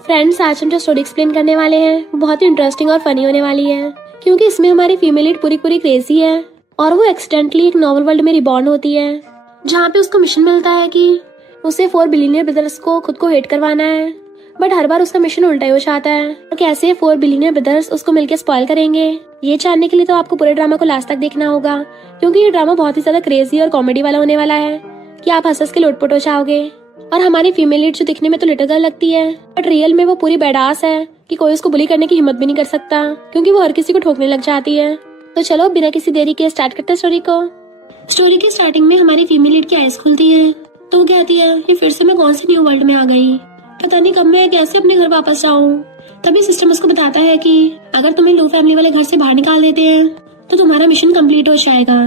Friends, आज हम जो स्टोरी एक्सप्लेन करने वाले हैं वो बहुत ही इंटरेस्टिंग और फनी होने वाली है, क्योंकि इसमें हमारी फीमेल लीड पूरी पूरी क्रेजी है और वो एक्सीडेंटली एक नॉवल वर्ल्ड में रिबॉर्न होती है, जहाँ पे उसको मिशन मिलता है कि उसे 4 बिलियनियर ब्रदर्स को खुद को हेट करवाना है। बट हर बार उसका मिशन उल्टा ही हो जाता है और कैसे 4 बिलियनियर ब्रदर्स उसको मिलकर स्पॉइल करेंगे, ये जानने के लिए तो आपको पूरे ड्रामा को लास्ट तक देखना होगा, क्योंकि ये ड्रामा बहुत ही ज्यादा क्रेजी और कॉमेडी वाला होने वाला है कि आप हंस के लोटपोट हो जाओगे। और हमारी फीमेल लीड जो दिखने में तो लिटिल गर्ल लगती है, बट रियल में वो पूरी बैडास है कि कोई उसको बुली करने की हिम्मत भी नहीं कर सकता, क्योंकि वो हर किसी को ठोकने लग जाती है। तो चलो बिना किसी देरी के स्टार्ट करते हैं स्टोरी को। स्टोरी की स्टार्टिंग में हमारी फीमेल लीड की आइज खुलती है तो वो कहती है ये फिर से मैं कौन सी न्यू वर्ल्ड में आ गई, पता नहीं कब मैं कैसे अपने घर वापस जाऊँ। तभी सिस्टम उसको बताता है कि अगर तुम्हें लू फैमिली वाले घर से बाहर निकाल देते हैं तो तुम्हारा मिशन कंप्लीट हो जाएगा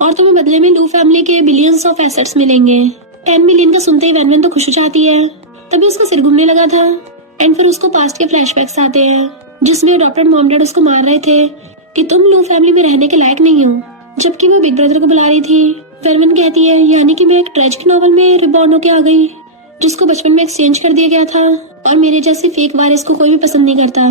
और तुम्हें बदले में लू फैमिली के बिलियंस ऑफ एसेट्स मिलेंगे। 10 मिलियन का सुनते ही वैन तो खुश हो जाती है। तभी उसका सिर घूमने लगा था एंड फिर उसको पास्ट के फ्लैशबैक्स आते हैं जिसमें डॉक्टर मॉम डैड उसको मार रहे थे कि तुम लू फैमिली में रहने के लायक नहीं हो, जबकि वो बिग ब्रदर को बुला रही थी। वेरवन कहती है यानी कि मैं एक ट्रेजिक नॉवल में रिबॉर्न होके आ गई जिसको बचपन में एक्सचेंज कर दिया गया था और मेरे जैसे फेक वारिस को कोई भी पसंद नहीं करता।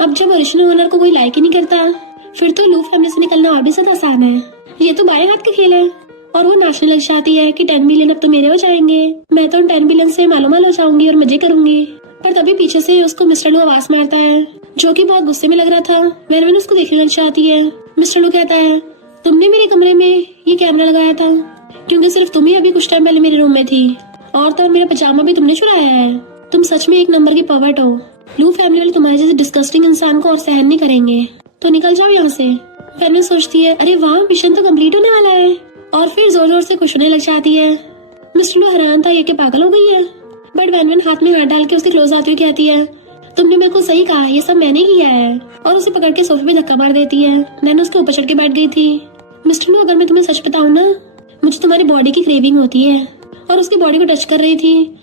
अब जब ओरिजिनल ओनर को कोई लाइक ही नहीं करता फिर तो लू फैमिली से निकलना और भी ज्यादा आसान है। ये तो बाएं हाथ के खेल है। और वो नाचने लग जाती है कि 10 मिलियन अब तो मेरे हो जाएंगे, मैं तो 10 बिलियन से मालो माल हो जाऊंगी और मजे करूंगी। पर तभी पीछे से उसको मिस्टर लू आवाज मारता है जो कि बहुत गुस्से में लग रहा था। वेरवन उसको देखने लग जाती है। मिस्टर लू कहता है तुमने मेरे कमरे में ये कैमरा लगाया था क्योंकि सिर्फ तुम ही अभी कुछ टाइम पहले मेरे रूम में थी और तो मेरा पजामा भी तुमने चुराया है। तुम सच में एक नंबर की पर्वर्ट हो। लू फैमिली वाले तुम्हारे जैसे डिस्गस्टिंग इंसान को और सहन नहीं करेंगे, तो निकल जाओ यहाँ से। वेरवन सोचती है अरे वाह मिशन तो कंप्लीट होने वाला है और फिर जोर जोर से खुश होने लग जाती है। मिस्टर लू हैरान था ये क्या पागल हो गई है, बट वेनवन हाथ में हाथ डाल के उसके क्लोज आती हुई कहती है तुमने मेरे को सही कहा, ये सब मैंने किया है, और उसे पकड़ के सोफे पे धक्का मार देती है। नैनो उसके ऊपर चढ़ के बैठ गई थी। मिस्टर लू अगर मैं तुम्हें सच बताऊं ना, मुझे तुम्हारी बॉडी की क्रेविंग होती है, और उसकी बॉडी को टच कर रही थी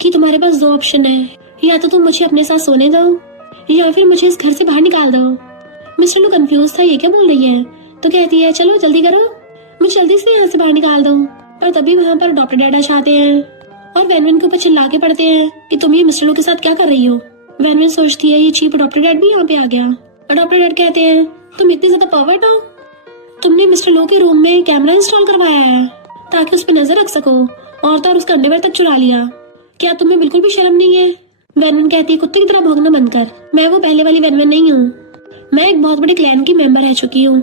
कि तुम्हारे पास 2 ऑप्शन है, या तो तुम मुझे अपने साथ सोने दो या फिर मुझे इस घर से बाहर निकाल दो। मिस्टर लू कंफ्यूज था ये क्या बोल रही है, तो कहती है चलो जल्दी करो, मुझे जल्दी से यहाँ से बाहर निकाल दो। पर तभी वहाँ पर डॉक्टर डैड आ जाते हैं और वैनवन के ऊपर चिल्ला के पड़ते हैं कि तुम ये मिस्टर लू के साथ क्या कर रही हो। वैनवन सोचती है ये चीप डॉक्टर डैड भी यहाँ पे आ गया, और डॉक्टर डैड कहते हैं तुम इतनी ज्यादा पर्वर्ट हो, तुमने मिस्टर लू के रूम में कैमरा इंस्टॉल करवाया है ताकि उस पर नजर रख सको, और तो उसका अंडरवेयर तक चुरा लिया। क्या तुम्हें बिल्कुल भी शर्म नहीं है। वैनवन कहती है कुत्ते की तरह भौंकना बंद कर, मैं वो पहले वाली वैनवन नहीं हूँ, मैं एक बहुत बड़े क्लैन की मेंबर रह चुकी हूँ।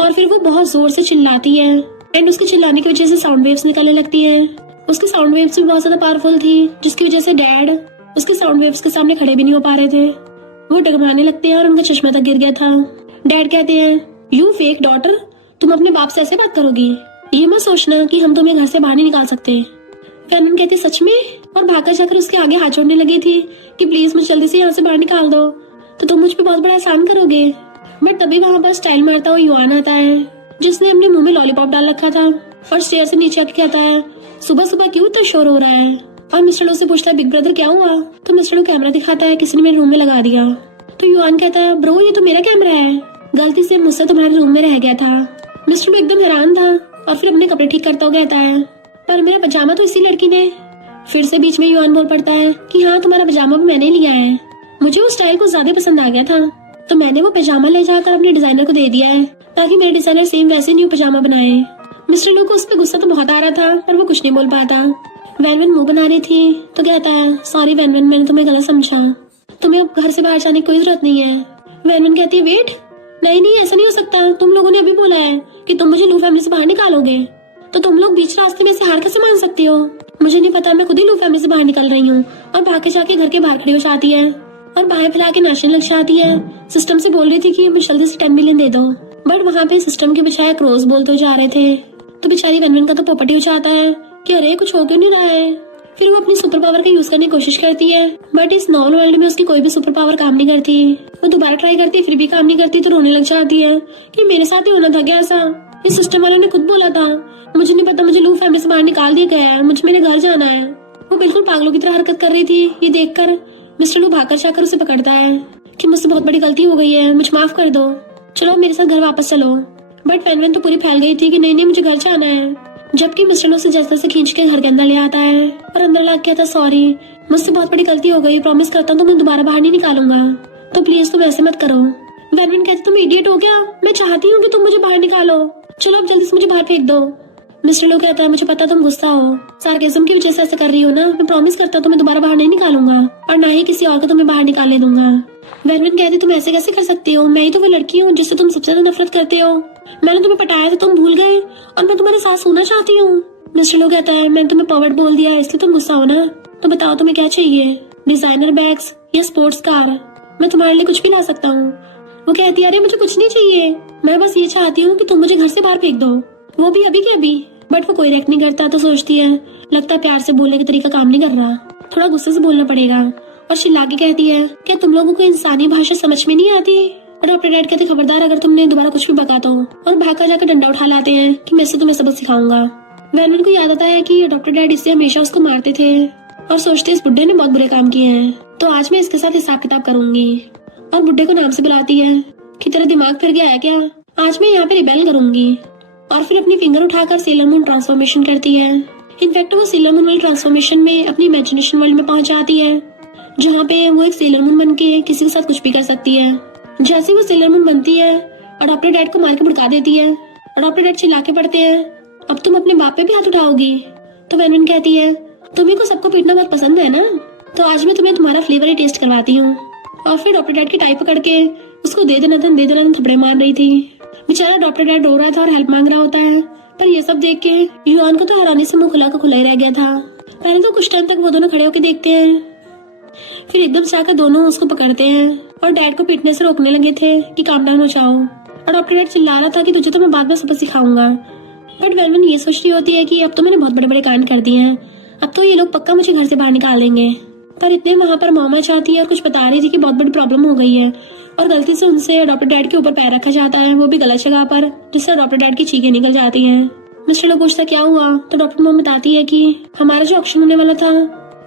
और फिर वो बहुत जोर से चिल्लाती है एंड उसके चिल्लाने की वजह से साउंड वेव्स निकलने लगती हैं। उसकी साउंड वेव्स भी बहुत ज्यादा पावरफुल थी जिसकी वजह से डैड उसके साउंड वेव्स के सामने खड़े भी नहीं हो पा रहे थे। वो डगमगाने लगते हैं और उनका चश्मा तक गिर गया था। डैड कहते हैं यू फेक डॉटर, तुम अपने बाप से ऐसे बात करोगी, ये मत सोचना कि हम तुम्हें घर से बाहर नहीं निकाल सकते। फैनन कहती सच में, और भागकर जाकर उसके आगे हाथ जोड़ने लगी थी कि प्लीज मुझे जल्दी से यहाँ से बाहर निकाल दो, तो तुम मुझ पे बहुत बड़ा एहसान करोगे। बट तभी वहाँ पर स्टाइल मारता हुआ युआन आता है जिसने अपने मुंह में लॉलीपॉप डाल रखा था और स्टेयर से नीचे आके कहता है सुबह सुबह क्यों इतना शोर हो रहा है। और मिस्टर लू से पूछता है बिग ब्रदर क्या हुआ, तो मिस्टर लू कैमरा दिखाता है किसी ने मेरे रूम में लगा दिया। तो युआन कहता है ब्रो ये तो मेरा कैमरा है, गलती से मुझसे तुम्हारे रूम में रह गया था। मिस्टर लू एकदम हैरान था और फिर अपने कपड़े ठीक करता हुआ कहता है पर मेरा पजामा तो इसी लड़की ने। फिर से बीच में युआन बोल पड़ता है कि हाँ तुम्हारा पजामा भी मैंने लिया है, मुझे वो स्टाइल को ज्यादा पसंद आ गया था तो मैंने वो पजामा ले जाकर अपने डिजाइनर को दे दिया है ताकि मेरे डिजाइनर सेम वैसे न्यू पजामा बनाए। मिस्टर लू को उस पर गुस्सा तो बहुत आ रहा था पर वो कुछ नहीं बोल पाता। वैनवन मुंह बना रही थी तो कहता है सॉरी वैनवन, मैंने तुम्हें गलत समझा, तुम्हें अब घर से बाहर जाने की कोई जरूरत नहीं है। वैनवन कहती है वेट, नहीं नहीं ऐसा नहीं हो सकता, तुम लोगों ने अभी बोला है कि तुम मुझे लू फैमिली से बाहर निकालोगे, तो तुम लोग बीच रास्ते में से हार कैसे मान सकती हो। मुझे नहीं पता, मैं खुद ही लू फैमिली से बाहर निकल रही हूँ। और भाग जाके घर के बाहर खड़ी हो जाती है और बाहें फैला के नाचने लग जाती है। सिस्टम से बोल रही थी कि मुझे जल्दी से 10 मिलियन दे दो, बट वहाँ पे सिस्टम के बजाय क्रोज बोलते जा रहे थे। तो बेचारी वैनवन का तो पोपटी हो जाता है कि अरे कुछ हो क्यों नहीं रहा है। फिर वो अपनी सुपर पावर का यूज करने की कोशिश करती है बट इस नॉवल वर्ल्ड में उसकी कोई भी सुपर पावर काम नहीं करती। वो दोबारा ट्राई करती है फिर भी काम नहीं करती तो रोने लग जाती है कि मेरे साथ ही होना था क्या ऐसा, इस सिस्टम वाले ने खुद बोला था, मुझे नहीं पता, मुझे लू फैमिली से बाहर निकाल दिया गया है, मुझे मेरे घर जाना है। वो बिल्कुल पागलों की तरह हरकत कर रही थी। ये देखकर मिस्टर लू भागकर जाकर उसे पकड़ता है कि मुझसे बहुत बड़ी गलती हो गई है, मुझे माफ कर दो, चलो मेरे साथ घर वापस चलो। बट वैनवन तो पूरी फैल गई थी कि नहीं नहीं मुझे घर जाना है। जबकि मिस्टर उसे जैसे तैसे खींच के घर के अंदर ले आता है और अंदर ला के कहता सॉरी, मुझसे बहुत बड़ी गलती हो गई, प्रॉमिस करता हूँ तो मैं दोबारा बाहर नहीं निकालूंगा, तो प्लीज तुम ऐसे मत करो। वेनविन कहती तुम इडियट हो क्या, मैं चाहती हूँ कि तुम मुझे बाहर निकालो, चलो अब जल्दी से मुझे बाहर फेंक दो। मिस्टर लो कहता है मुझे पता तुम गुस्सा हो, सार्केज्म की वजह से ऐसा कर रही हो ना, मैं प्रॉमिस करता हूँ तुम्हें दोबारा बाहर नहीं निकालूंगा और ना ही किसी और को तुम्हें बाहर निकालने दूंगा। वेनविन कहती तुम ऐसे कैसे कर सकती हो, मैं ही तो वो लड़की हूँ जिससे तुम सबसे ज्यादा नफरत करते हो, मैंने तुम्हें पटाया था तुम भूल गए और मैं तुम्हारे साथ सोना चाहती हूँ। मिस्टर लो कहता है मैंने तुम्हें पॉवर्ड बोल दिया इसलिए तुम गुस्सा हो ना, तो बताओ तुम्हें क्या चाहिए, डिजाइनर बैग्स या स्पोर्ट्स कार, मैं तुम्हारे लिए कुछ भी ला सकता हूँ। वो कहती है अरे मुझे कुछ नहीं चाहिए, मैं बस ये चाहती हूँ कि तुम मुझे घर से बाहर फेंक दो, वो भी अभी के अभी। बट वो कोई रिएक्ट नहीं करता तो सोचती है लगता है प्यार से बोलने का तरीका काम नहीं कर रहा, थोड़ा गुस्से से बोलना पड़ेगा, और चिल्ला के कहती है क्या तुम लोगों को इंसानी भाषा समझ में नहीं आती। और डॉक्टर डैड कहते खबरदार अगर तुमने दोबारा कुछ भी बका तो, और भाग जाकर डंडा उठा लाते हैं कि मैं से तुम्हें सबक सिखाऊंगा। वेनविन को याद आता है कि डॉक्टर डैड इससे हमेशा उसको मारते थे और सोचते इस बुड्ढे ने बहुत बुरे काम किए हैं, तो आज मैं इसके साथ हिसाब किताब करूंगी। और बुड्ढे को नाम से बुलाती है कि तेरा दिमाग फिर गया है क्या, आज मैं यहाँ पे रिबेल करूंगी। और फिर अपनी फिंगर उठाकर सेलर मून ट्रांसफॉर्मेशन करती है। इनफैक्ट वो सेलर मून वाली ट्रांसफॉर्मेशन में अपनी इमेजिनेशन वर्ल्ड में पहुंच जाती है जहाँ पे वो एक सेलर मून बन के किसी के साथ कुछ भी कर सकती है। जैसे वो सेलर मून बनती है और डॉक्टर डैड को मार के भड़का देती है और डॉक्टर डैड चिल्ला के पड़ते हैं अब तुम अपने बाप पे भी हाथ उठाओगी। तो वेनविन कहती है तुम्ही को सबको पीटना बहुत पसंद है ना, तो आज मैं तुम्हें तुम्हारा फ्लेवर ही टेस्ट करवाती हूँ। और फिर डॉक्टर डैड की टाई पकड़ के उसको दे देना थपड़े मार रही थी। बेचारा डॉक्टर डैड रो रहा था और हेल्प मांग रहा होता है, पर ये सब देख के युआन को तो हैरानी से मुंह खुला का खुला ही रह गया था। पहले तो कुछ टाइम तक वो दोनों खड़े होकर देखते हैं, फिर एकदम से आकर दोनों उसको पकड़ते हैं और डैड को पीटने से रोकने लगे थे कि काम डाउन हो जाओ। और डॉक्टर डैड चिल्ला रहा था कि तुझे तो मैं बाद में सबक सिखाऊंगा। बट वेनविन ये सोच रही होती है कि अब तो मैंने बहुत बड़े बड़े कांड कर दिए हैं, अब तो ये लोग पक्का मुझे घर से बाहर निकाल देंगे। पर इतने वहाँ पर मॉम चाहती है और कुछ बता रही थी कि बहुत बड़ी प्रॉब्लम हो गई है और गलती से उनसे डॉक्टर डैड के ऊपर पैर रखा जाता है, वो भी गलत जगह पर, जिससे डॉक्टर डैड की चीखें निकल जाती हैं। मिस्टर लोग पूछता क्या हुआ, तो डॉक्टर मॉम बताती है कि हमारा जो ऑक्शन होने वाला था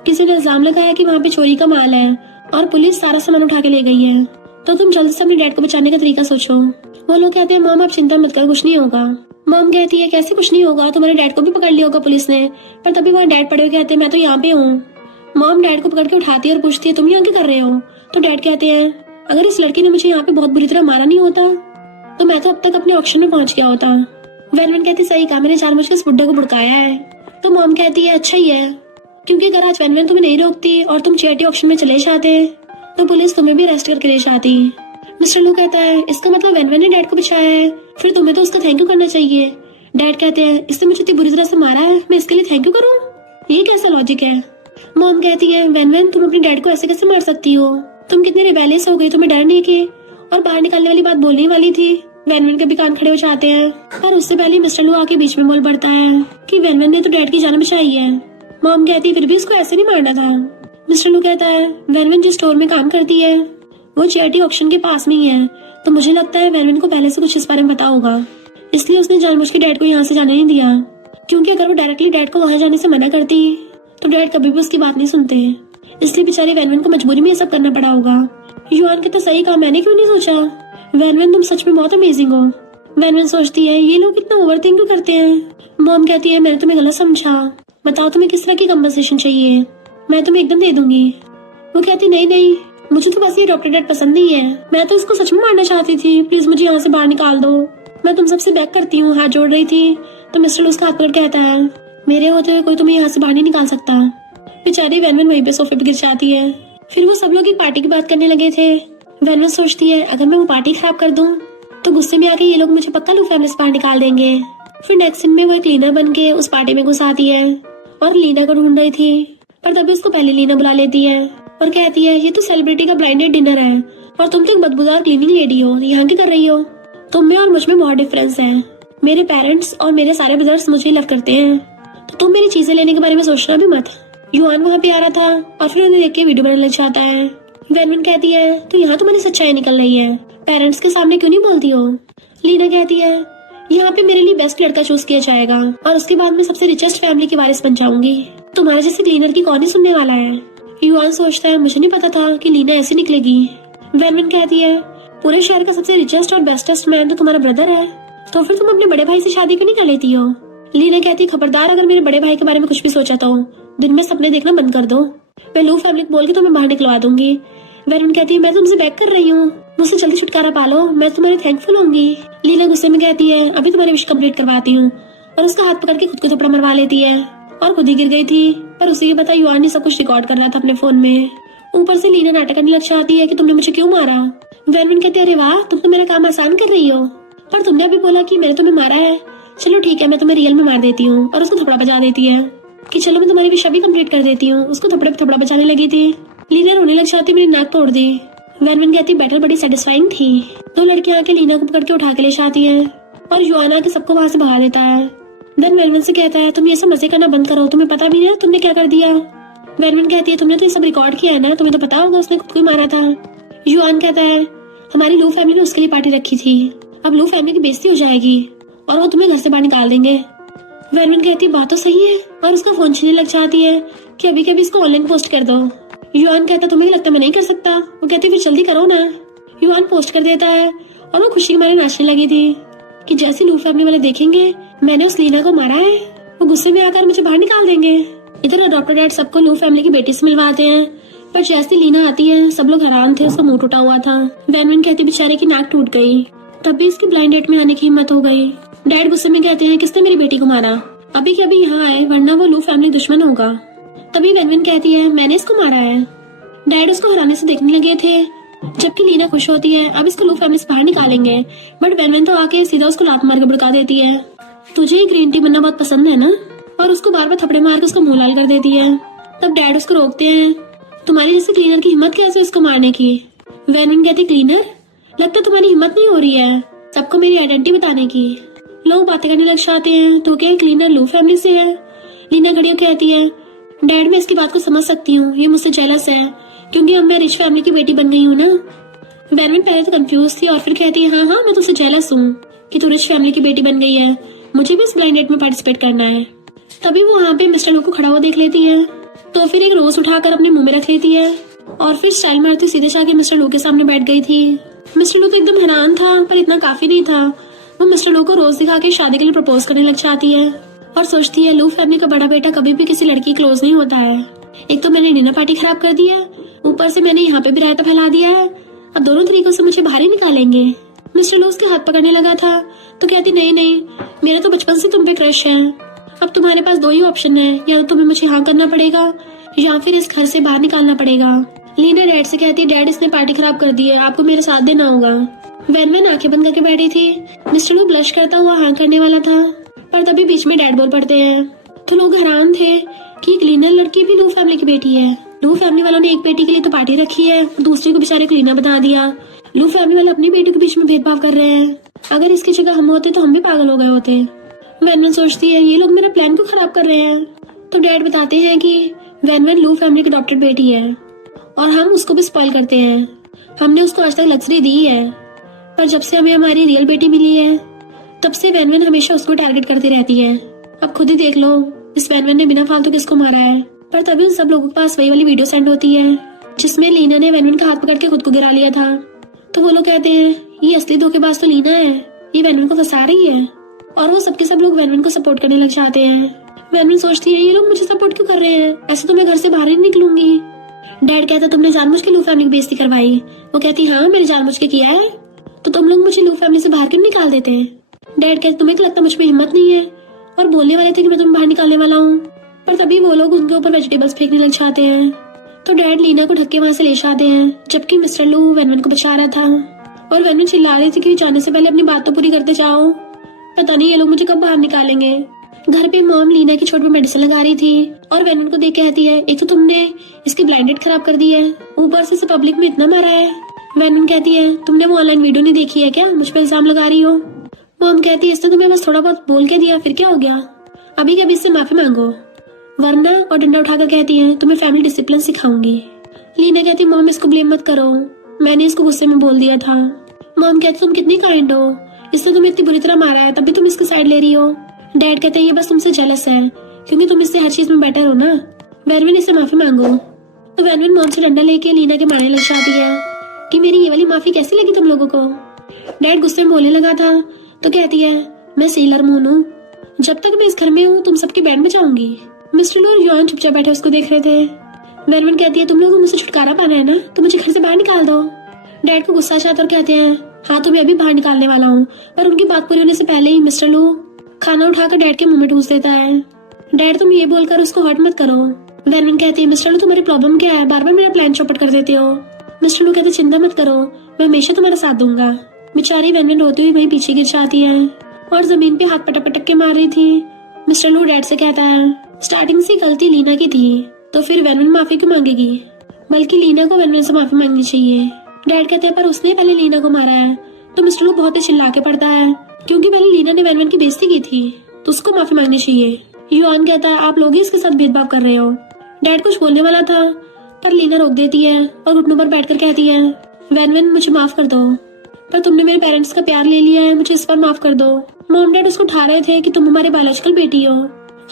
किसी ने इल्जाम लगाया कि वहाँ पे चोरी का माल है और पुलिस सारा सामान उठा के ले गई है, तो तुम जल्दी से अपने डैड को बचाने का तरीका सोचो। वो लोग कहते हैं मॉम आप चिंता मत करो कुछ नहीं होगा। मॉम कहती है कैसे कुछ नहीं होगा, तुम्हारे डैड को भी पकड़ लिया होगा पुलिस ने। पर तभी वहाँ डैड पड़े हुए कहते हैं मैं तो यहाँ पे हूँ। मॉम डैड को पकड़ के उठाती है और पूछती है तुम यहाँ क्या कर रहे हो, तो डैड कहते हैं अगर इस लड़की ने मुझे यहाँ पे बहुत बुरी तरह मारा नहीं होता तो मैं तो अब तक अपने ऑक्शन में पहुंच गया होता। वेनविन कहती सही कहा, मैंने जानबूझकर इस बुड्ढे को भड़काया है। तो मॉम कहती है अच्छा ही है, क्योंकि अगर आज वेनविन तुम्हें नहीं रोकती और तुम चैरिटी ऑक्शन में चले जाते तो पुलिस तुम्हें भी अरेस्ट करके ले जाती। मिस्टर लू कहता है इसका मतलब वेनविन ने डैड को बचाया है, फिर तुम्हें तो उसका थैंक यू करना चाहिए। डैड कहते हैं इसने मुझे इतनी बुरी तरह से मारा है, मैं इसके लिए थैंक यू करूँ, ये कैसा लॉजिक है। मॉम कहती है वेनविन तुम अपने डैड को ऐसे कैसे मार सकती हो, तुम कितने रिबेलियस हो गई, तुम्हें डर नहीं के और बाहर निकालने वाली बात बोलने वाली थी। वेनविन के भी कान खड़े हो जाते हैं, पर उससे पहले मिस्टर लू आके बीच में बोल पड़ता है कि वेनविन ने तो डैड की जान बचाई है। मॉम कहती है फिर भी इसको ऐसे नहीं मारना था। मिस्टर लू कहता है वेनविन जिस स्टोर में काम करती है वो चैरिटी ऑक्शन के पास में ही है, तो मुझे लगता है वेनविन को पहले से कुछ इस बारे में पता होगा, इसलिए उसने जानबूझ के डैड को यहाँ से जाने नहीं दिया, क्योंकि अगर वो डायरेक्टली डैड को वहाँ जाने से मना करती तो डैड कभी भी उसकी बात नहीं सुनते, इसलिए बेचारे वेनविन को मजबूरी में ये सब करना पड़ा होगा। युआन कहता सही कहा, मैंने क्यों नहीं सोचा, वेनविन तुम सच में बहुत अमेजिंग हो। वेनविन सोचती है ये लोग इतना ओवरथिंक क्यों करते हैं। मॉम कहती है मैंने तुम्हें गलत समझा, बताओ तुम्हें किस तरह की कंपनसेशन चाहिए, मैं तुम्हें एकदम दे दूंगी। वो कहती नहीं मुझे तो बस ये डॉक्टर डैड पसंद नहीं है, मैं तो इसको सच में मारना चाहती थी, प्लीज मुझे यहाँ से बाहर निकाल दो, मैं तुम सबसे बैक करती हूँ। हाथ जोड़ रही थी तो मिस्टर उसका हाथ पकड़ कहता है मेरे होते हुए कोई तुम्हें यहाँ से बाहर नहीं निकाल सकता। बेचारी वेनविन वहीं पे सोफे पे गिर जाती है। फिर वो सब लोग एक पार्टी की बात करने लगे थे। वेनविन सोचती है अगर मैं वो पार्टी खराब कर दूं तो गुस्से में आके ये लोग मुझे पक्का लू फैमिली से बाहर निकाल देंगे। फिर नेक्स्ट सीन में वो एक लीना बन के उस पार्टी में घुस आती है और लीना को ढूंढ रही थी, पर तभी उसको पहले लीना बुला लेती है और कहती है ये तो सेलिब्रिटी का ब्लाइंडेड डिनर है और तुम तो एक बदबूदार क्लीनिंग लेडी हो, यहाँ क्या कर रही हो, तुम में और मुझ में बहुत डिफरेंस है, मेरे पेरेंट्स और मेरे सारे ब्रदर्स मुझे लव करते हैं, तो तुम मेरी चीजें लेने के बारे में सोचना भी मत। युआन वहाँ पे आ रहा था और फिर उन्हें देख के वीडियो बनाने लग जाता है। वेनविन कहती है तो यहाँ तुम्हारी सच्चाई निकल रही है, पेरेंट्स के सामने क्यों नहीं बोलती हो। लीना कहती है यहाँ पे मेरे लिए बेस्ट लड़का चूज किया जाएगा और उसके बाद मैं सबसे रिचेस्ट फैमिली की वारिस बन जाऊंगी, तुम्हारे जैसे क्लीनर की कौन ही सुनने वाला है। युआन सोचता है मुझे नहीं पता था कि लीना ऐसी निकलेगी। वेनविन कहती है पूरे शहर का सबसे रिचेस्ट और बेस्टेस्ट मैन तो तुम्हारा ब्रदर है, तो फिर तुम अपने बड़े भाई से शादी क्यों नहीं कर लेती हो। लीना कहती खबरदार अगर मेरे बड़े भाई के बारे में कुछ भी सोचा तो दिन में सपने देखना बंद कर दो, मैं लू फैमिली को बोल के तुम्हें बाहर निकलवा दूंगी। वरुण कहती है मैं तुमसे बैक कर रही हूँ, मुझसे जल्दी छुटकारा पालो, मैं तुम्हारी थैंकफुल होंगी। लीना गुस्से में कहती है अभी तुम्हारी विश कंप्लीट करवाती हूँ, और उसका हाथ पकड़ के खुद को थप्पड़ मरवा लेती है और खुद ही गिर गई थी। पर उसे ये पता युआन ने सब कुछ रिकॉर्ड कर रहा था अपने फोन में। ऊपर से लीना नाटक करने लग जाती है कि तुमने मुझे क्यों मारा। वरुण कहते अरे वाह तुम तो मेरा काम आसान कर रही हो, पर तुमने अभी बोला कि मैंने तुम्हें मारा है, चलो ठीक है मैं तुम्हें रियल में मार देती हूँ। और उसको थप्पड़ बजा देती है कि चलो मैं तुम्हारी विश अभी कंप्लीट कर देती हूँ। उसको थप्पड़ पे थप्पड़ बजाने लगी थी। लीना रोने लग जाती मेरी नाक तोड़ दी। वरुण कहती बैटल बड़ी सेटिस्फाइंग थी। दो लड़कियां आके लीना को पकड़ के उठा के ले जाती है और युआन आके सबको वहां से भगा देता है। देन वरुण से कहता है तुम ये सब मजे करना बंद करो, तुम्हें पता भी है तुमने क्या कर दिया। वरुण कहती है तुमने तो ये सब रिकॉर्ड किया है ना, तुम्हें तो पता होगा उसने खुद को ही मारा था। युआन कहता है हमारी लू फैमिली ने उसके लिए पार्टी रखी थी, अब लू फैमिली की बेइज्जती हो जाएगी और वो तुम्हें घर से बाहर निकाल देंगे। वरुण कहती बात तो सही है, और उसका फोन छीनने लग जाती है कि अभी कभी इसको ऑनलाइन पोस्ट कर दो। युआन कहता तुम्हें लगता मैं नहीं कर सकता, वो कहती फिर जल्दी करो ना। युआन पोस्ट कर देता है और वो खुशी के मारे नाचने लगी थी कि जैसे लू फैमिली वाले देखेंगे मैंने उस लीना को मारा है, वो गुस्से में आकर मुझे बाहर निकाल देंगे। इधर अडॉप्टेड डैड सबको लू फैमिली की बेटी से मिलवाते हैं, पर जैसी लीना आती है सब लोग हैरान थे, उसका मुंह टूटा हुआ था। वरुण कहती बेचारे की नाक टूट गई, तब भी इसकी ब्लाइंड डेट में आने की हिम्मत हो गई। डैड गुस्से में कहते हैं किसने मेरी बेटी को मारा, अभी के अभी यहाँ आए वरना वो लू फैमिली दुश्मन होगा। तभी वरुण कहती है मैंने इसको मारा है। डैड उसको हराने से देखने लगे थे, जबकि लीना खुश होती है अब इसको लू फैमिली से बाहर निकालेंगे, बट वरुण तो आके सीधा उसको लात मार के भड़का देती है। तुझे ही ग्रीन टी बनना बहुत पसंद है ना, और उसको बार बार थप्पड़े मार के उसका मुंह लाल कर देती है। तब डैड उसको रोकते हैं तुम्हारी जैसे क्लीनर की हिम्मत कैसे इसको मारने की। वरुण कहती क्लीनर, लगता तुम्हारी हिम्मत नहीं हो रही है सबको मेरी आइडेंटिटी बताने की। लोग बातें करने लग जाते हैं तो क्या क्लीनर लू फैमिली से है। लीना खड़ी होकर कहती है डैड मैं इसकी बात को समझ सकती हूँ, ये मुझसे जेलस है क्योंकि अब मैं रिच फैमिली की बेटी बन गई हूँ ना। वरुण पहले तो कंफ्यूज थी और फिर कहती है हाँ मैं तुझसे जेलस हूँ कि तू रिच फैमिली की बेटी बन गई है, मुझे भी इस ब्लाइंड डेट में पार्टिसिपेट करना है। तभी वो वहाँ पे मिस्टर लू को खड़ा हुआ देख लेती है तो फिर एक रोज उठाकर अपने मुंह में रख लेती है और फिर स्टाइल मारती सीधे जाके मिस्टर लू के सामने बैठ गई थी। मिस्टर लू तो एकदम हैरान था, पर इतना काफी नहीं था। वो मिस्टर लू को रोज दिखा के शादी के लिए प्रपोज करने लग जाती है और सोचती है लू फैमिली का बड़ा बेटा कभी भी किसी लड़की क्लोज नहीं होता है। एक तो मैंने डिनर पार्टी खराब कर दी है, ऊपर से मैंने यहाँ पे भी रायता फैला दिया है, अब दोनों तरीकों से मुझे बाहर ही निकालेंगे। मिस्टर लू उसके हाथ पकड़ने लगा था तो कहती नहीं नहीं मेरा तो बचपन से तुम पे क्रश है, अब तुम्हारे पास दो ही ऑप्शन है, या तो तुम्हें मुझे हाँ करना पड़ेगा या फिर इस घर से बाहर निकालना पड़ेगा। लीना डैड से कहती है डैड इसने पार्टी खराब कर दी है, आपको मेरे साथ देना होगा। वरुण आंखें बंद करके बैठी थी। मिस्टर लू ब्लश करता हुआ हाँ करने वाला था, पर तभी बीच में डैड बोल पड़ते हैं तो लोग हैरान थे कि क्लीनर लड़की भी लू फैमिली की बेटी है। लू फैमिली वालों ने एक बेटी के लिए तो पार्टी रखी है, दूसरी को बेचारे क्लीनर बता दिया। लू फैमिली वाले अपनी बेटी के बीच में भेदभाव कर रहे हैं, अगर इसकी जगह हम होते तो हम भी पागल हो गए होते। वरुण सोचती है ये लोग मेरा प्लान को खराब कर रहे हैं। तो डैड बताते हैं कि वरुण लू फैमिली की अडॉप्टेड बेटी है और हम उसको भी स्पॉइल करते हैं, हमने उसको आज तक लग्जरी दी है, पर जब से हमें हमारी रियल बेटी मिली है तब से वरुण हमेशा उसको टारगेट करती रहती है। अब खुद ही देख लो इस वरुण ने बिना फालतू किसको मारा है। पर तभी उन सब लोगों के पास वही वाली वीडियो सेंड होती है जिसमें लीना ने वरुण का हाथ पकड़ के खुद को गिरा लिया था। तो वो लोग कहते हैं ये असली धोखेबाज तो लीना है, ये वरुण को फंसा रही है, और वो सबके सब लोग वरुण को सपोर्ट करने लग जाते हैं। वरुण सोचती है ये लोग मुझे सपोर्ट क्यों कर रहे हैं, ऐसे तो मैं घर से बाहर ही निकलूंगी। डैड कहता तुमने जानबूझ के लू फैमिली की बेइज्जती करवाई। वो कहती हाँ मैंने जानबूझ के किया है, तो तुम लोग मुझे लू फैमिली से बाहर क्यों निकाल देते हैं। डैड कहते तुम्हें लगता मुझ में हिम्मत नहीं है, और बोलने वाले थे कि मैं तुम्हें बाहर निकालने वाला हूँ, पर तभी वो लोग उनके ऊपर वेजिटेबल्स फेंकने लग जाते हैं। तो डैड लीना को ढक्के वहां से ले जाते हैं, जबकि मिस्टर लू वरुण को बचा रहा था और वरुण चिल्ला रही थी कि जाने से पहले अपनी बात तो पूरी करते जाओ, पता नहीं ये लोग मुझे कब बाहर निकालेंगे। घर पे मॉम लीना की छोट पे मेडिसिन लगा रही थी और वरुण को देख कहती है एक तो तुमने इसकी ब्लाइंड डेट खराब कर दी है, ऊपर से पब्लिक में इतना मारा है। वरुण कहती है तुमने वो ऑनलाइन वीडियो नहीं देखी है क्या, मुझ पर इल्जाम लगा रही हो। मॉम कहती है इसने तुम्हें बस थोड़ा बहुत बोल के दिया, फिर क्या हो गया, अभी के अभी इससे माफी मांगो वरना, और डंडा उठाकर कहती है तुम्हें फैमिली डिसिप्लिन सिखाऊंगी। लीना कहती मॉम इसको ब्लेम मत करो, मैंने इसको गुस्से में बोल दिया था। मॉम कहती तुम कितनी काइंड हो, इसने तुम्हें इतनी बुरी तरह मारा है तब भी तुम इसकी साइड ले रही हो। डैड कहते हैं ये बस तुमसे जेलस है क्योंकि तुम इससे हर चीज में बेटर हो ना, वरुण इससे माफी मांगो। तो वरुण मॉम से डंडा लेके लीना के मारने लग जाती है कि मेरी ये वाली माफी कैसी लगी तुम लोगों को। डैड गुस्से में बोलने लगा था तो कहती है मैं सेलर मून हूँ, जब तक मैं इस घर में हूँ तुम सबके बैंड बजाऊंगी। मिस्टर लू और युआन चुपचाप बैठे उसको देख रहे थे। वेनवेन कहती है तुम लोगों को मुझसे छुटकारा पाना है ना, तो मुझे घर से बाहर निकाल दो। डैड को गुस्सा आता और कहते हैं हाँ तुम्हें अभी बाहर निकालने वाला हूँ। पर उनकी बात पूरी होने से पहले ही मिस्टर लू खाना उठाकर डैड के मुंह में ठूस देता है। डैड तुम ये बोलकर उसको हर्ट मत करो। वेनवेन कहती है मिस्टर लू तुम्हारी प्रॉब्लम क्या है, बार बार मेरा प्लान चौपट कर देते हो। मिस्टर लू कहते चिंता मत करो, मैं हमेशा तुम्हारा साथ दूंगा। बेचारी वेनवेन रोती हुई वहीं पीछे गिर जाती है और जमीन पे हाथ पटक पटक के मार रही थी। मिस्टर लू डैड से कहता है स्टार्टिंग से गलती लीना की थी, तो फिर वेनवेन माफी क्यों मांगेगी, बल्कि लीना को वेनवेन से माफी मांगनी चाहिए। डैड कहते हैं पर उसने पहले लीना को मारा है। तो मिस्टर लू बहुत ही चिल्ला के पड़ता है क्योंकि पहले लीना ने वेनवेन की बेइज्जती की थी, तो उसको माफी मांगनी चाहिए। युआन कहता है आप लोग ही इसके साथ भेदभाव कर रहे हो। डैड कुछ बोलने वाला था पर लीना रोक देती है और घुटनों पर बैठकर कहती है वेनवेन मुझे माफ कर दो, पर तुमने मेरे पेरेंट्स का प्यार ले लिया है, मुझे इस पर माफ कर दो। मॉम डैड उसको उठा रहे थे कि तुम हमारी बायोलॉजिकल बेटी हो,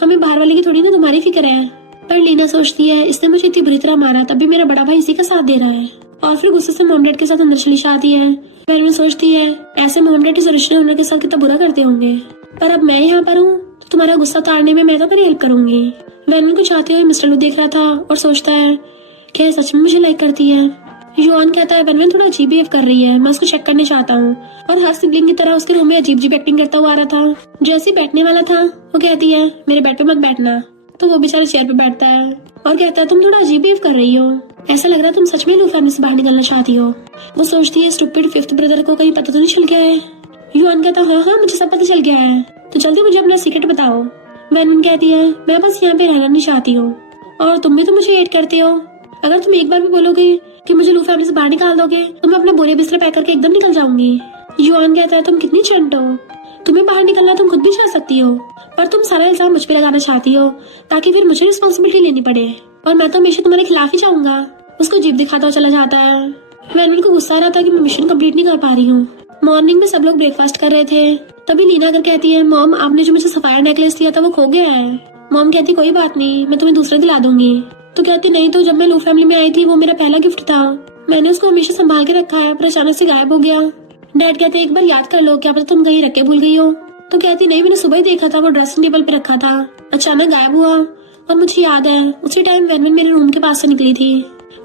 हमें बाहर वाले की थोड़ी ना तुम्हारी फिक्र है। पर लीना सोचती है इसने मुझे इतनी बुरी तरह मारा, तब भी मेरा बड़ा भाई इसी का साथ दे रहा है, और फिर गुस्से से मॉम डैड के साथ अंदर चली जाती है। वेनवेन सोचती है ऐसे मॉम डैड इस ओरिजिनल ओनर के साथ कितना बुरा करते होंगे, पर अब मैं यहाँ पर हूँ तो तुम्हारा गुस्सा उतारने में मैं तो तेरी हेल्प करूंगी। वेनवेन को चाहते हुए मिस्टर लू देख रहा था और सोचता है क्या सच में मुझे लाइक करती है। युआन कहता है वेनवेन थोड़ा अजीब बिहेव कर रही है, मैं उसको चेक करने चाहता हूँ। और हर सिबलिंग की तरह उसके रूम में अजीब अजीब एक्टिंग करता हुआ आ रहा था। जैसे ही बैठने वाला था वो कहती है मेरे बेड पे मत बैठना, तो वो बेचारा चेयर पे बैठता है और कहता है तुम थोड़ा अजीब बिहेव कर रही हो, ऐसा लग रहा है तुम सच में लू फैमिली से बाहर निकलना चाहती हो। वो सोचती है स्टूपिड फिफ्थ ब्रदर को कहीं पता तो नहीं चल गया है। युआन कहता है हाँ मुझे सब पता चल गया है, तो जल्दी मुझे अपना सीक्रेट बताओ। वेनवेन कहती है मैं बस यहाँ पे रहना नहीं चाहती हूँ और तुम भी तो मुझे हेट करते हो। अगर तुम एक बार भी बोलोगे कि मुझे लू फैमिली से बाहर निकाल दोगे तो मैं अपना बोरे बिस्तर पैक करके एकदम निकल जाऊंगी। युआन कहता है तुम कितनी चंट हो, तुम्हें बाहर निकलना तुम खुद भी चाह सकती हो, पर तुम सारा इल्जाम मुझ पे लगाना चाहती हो ताकि फिर मुझे रिस्पॉन्सिबिलिटी लेनी पड़े, और मैं तो हमेशा तुम्हारे खिलाफ ही जाऊंगा। उसको जीप दिखाता हुआ चला जाता है। वेनवेन को गुस्सा आ रहा था कि मैं मिशन कंप्लीट नहीं कर पा रही हूँ। मॉर्निंग में सब लोग ब्रेकफास्ट कर रहे थे, तभी लीना अगर कहती है मॉम आपने जो मुझे सफायर नेकलेस दिया था वो खो गया है। मॉम कहती कोई बात नहीं, मैं तुम्हें दूसरा दिला दूंगी। तो कहती नहीं, तो जब मैं लू फैमिली में आई थी वो मेरा पहला गिफ्ट था, मैंने उसको हमेशा संभाल के रखा है, पर अचानक से गायब हो गया। डैड कहते एक बार याद कर लो, क्या पता तुम कहीं रख के भूल गई हो। तो कहती नहीं, मैंने सुबह ही देखा था, वो ड्रेसिंग टेबल पे रखा था, अचानक गायब हुआ और मुझे याद है उसी टाइम वेनवेन मेरे रूम के पास से निकली थी।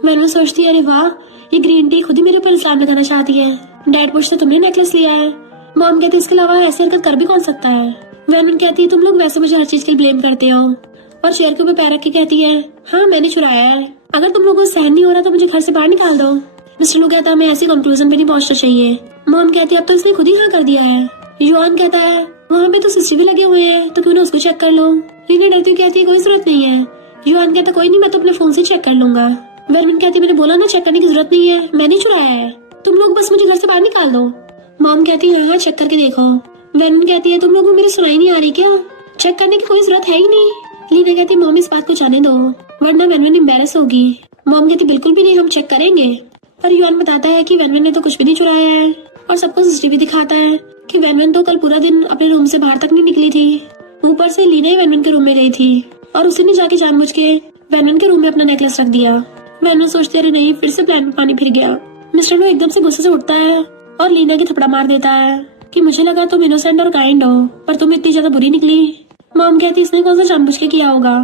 वेनवेन सोचती है अरे वाह, ये ग्रीन टी खुद ही मेरे ऊपर इल्जाम लगाना चाहती है। डैड पूछते तुमने नेकलेस लिया है। मॉम कहती इसके अलावा ऐसी हरकत कर भी कौन सकता है। वेनवेन कहती है तुम लोग वैसे मुझे हर चीज के लिए ब्लेम करते हो, और चेयर के ऊपर पैर रख के कहती है हाँ मैंने चुराया है, अगर तुम लोगों को सहन नहीं हो रहा तो मुझे घर से बाहर निकाल दो। मिस्टर लू कहता है मैं ऐसी कंक्लूजन पे नहीं पहुंचना चाहिए। मॉम कहती है अब तो इसने खुद ही हाँ कर दिया है। युआन कहता है वहाँ पे तो सीसीटीवी लगे हुए हैं, तो क्यों ना उसको चेक कर लो। लीना डरती हुई कहती है कोई जरूरत नहीं है। युआन कहता कोई नहीं, मैं तो अपने फोन से चेक कर लूंगा। वेनवेन कहती है मैंने बोला ना चेक करने की जरूरत नहीं है, मैंने चुराया है, तुम लोग बस मुझे घर से बाहर निकाल दो। मॉम कहती है हाँ चेक करके देखो। वेनवेन कहती है तुम लोगों को मेरी सुनाई नहीं आ रही क्या, चेक करने की कोई जरूरत है ही नहीं। लीना कहती मॉम इस बात को जाने दो वरना वेनवेन एम्बैरेस होगी। मॉम कहती बिल्कुल भी नहीं, हम चेक करेंगे। पर युआन बताता है कि वेनवेन ने तो कुछ भी नहीं चुराया है, और सबको सीसीटीवी दिखाता है कि वेनवेन तो कल पूरा दिन अपने रूम से बाहर तक नहीं निकली थी। ऊपर से लीना ही वेनवेन के रूम में गई थी और उसी ने जाके जानबूझ के वेनवेन के रूम में अपना नेकलेस रख दिया। वेनवेन सोचती है नहीं, फिर से प्लान में पानी फिर गया। मिस्टर लू एकदम से गुस्से से उठता है और लीना की थपड़ा मार देता है कि मुझे लगा तुम इनोसेंट और काइंड हो, पर तुम इतनी ज्यादा बुरी निकली। मॉम कहती इसने कौन सा जानबूझ के किया होगा।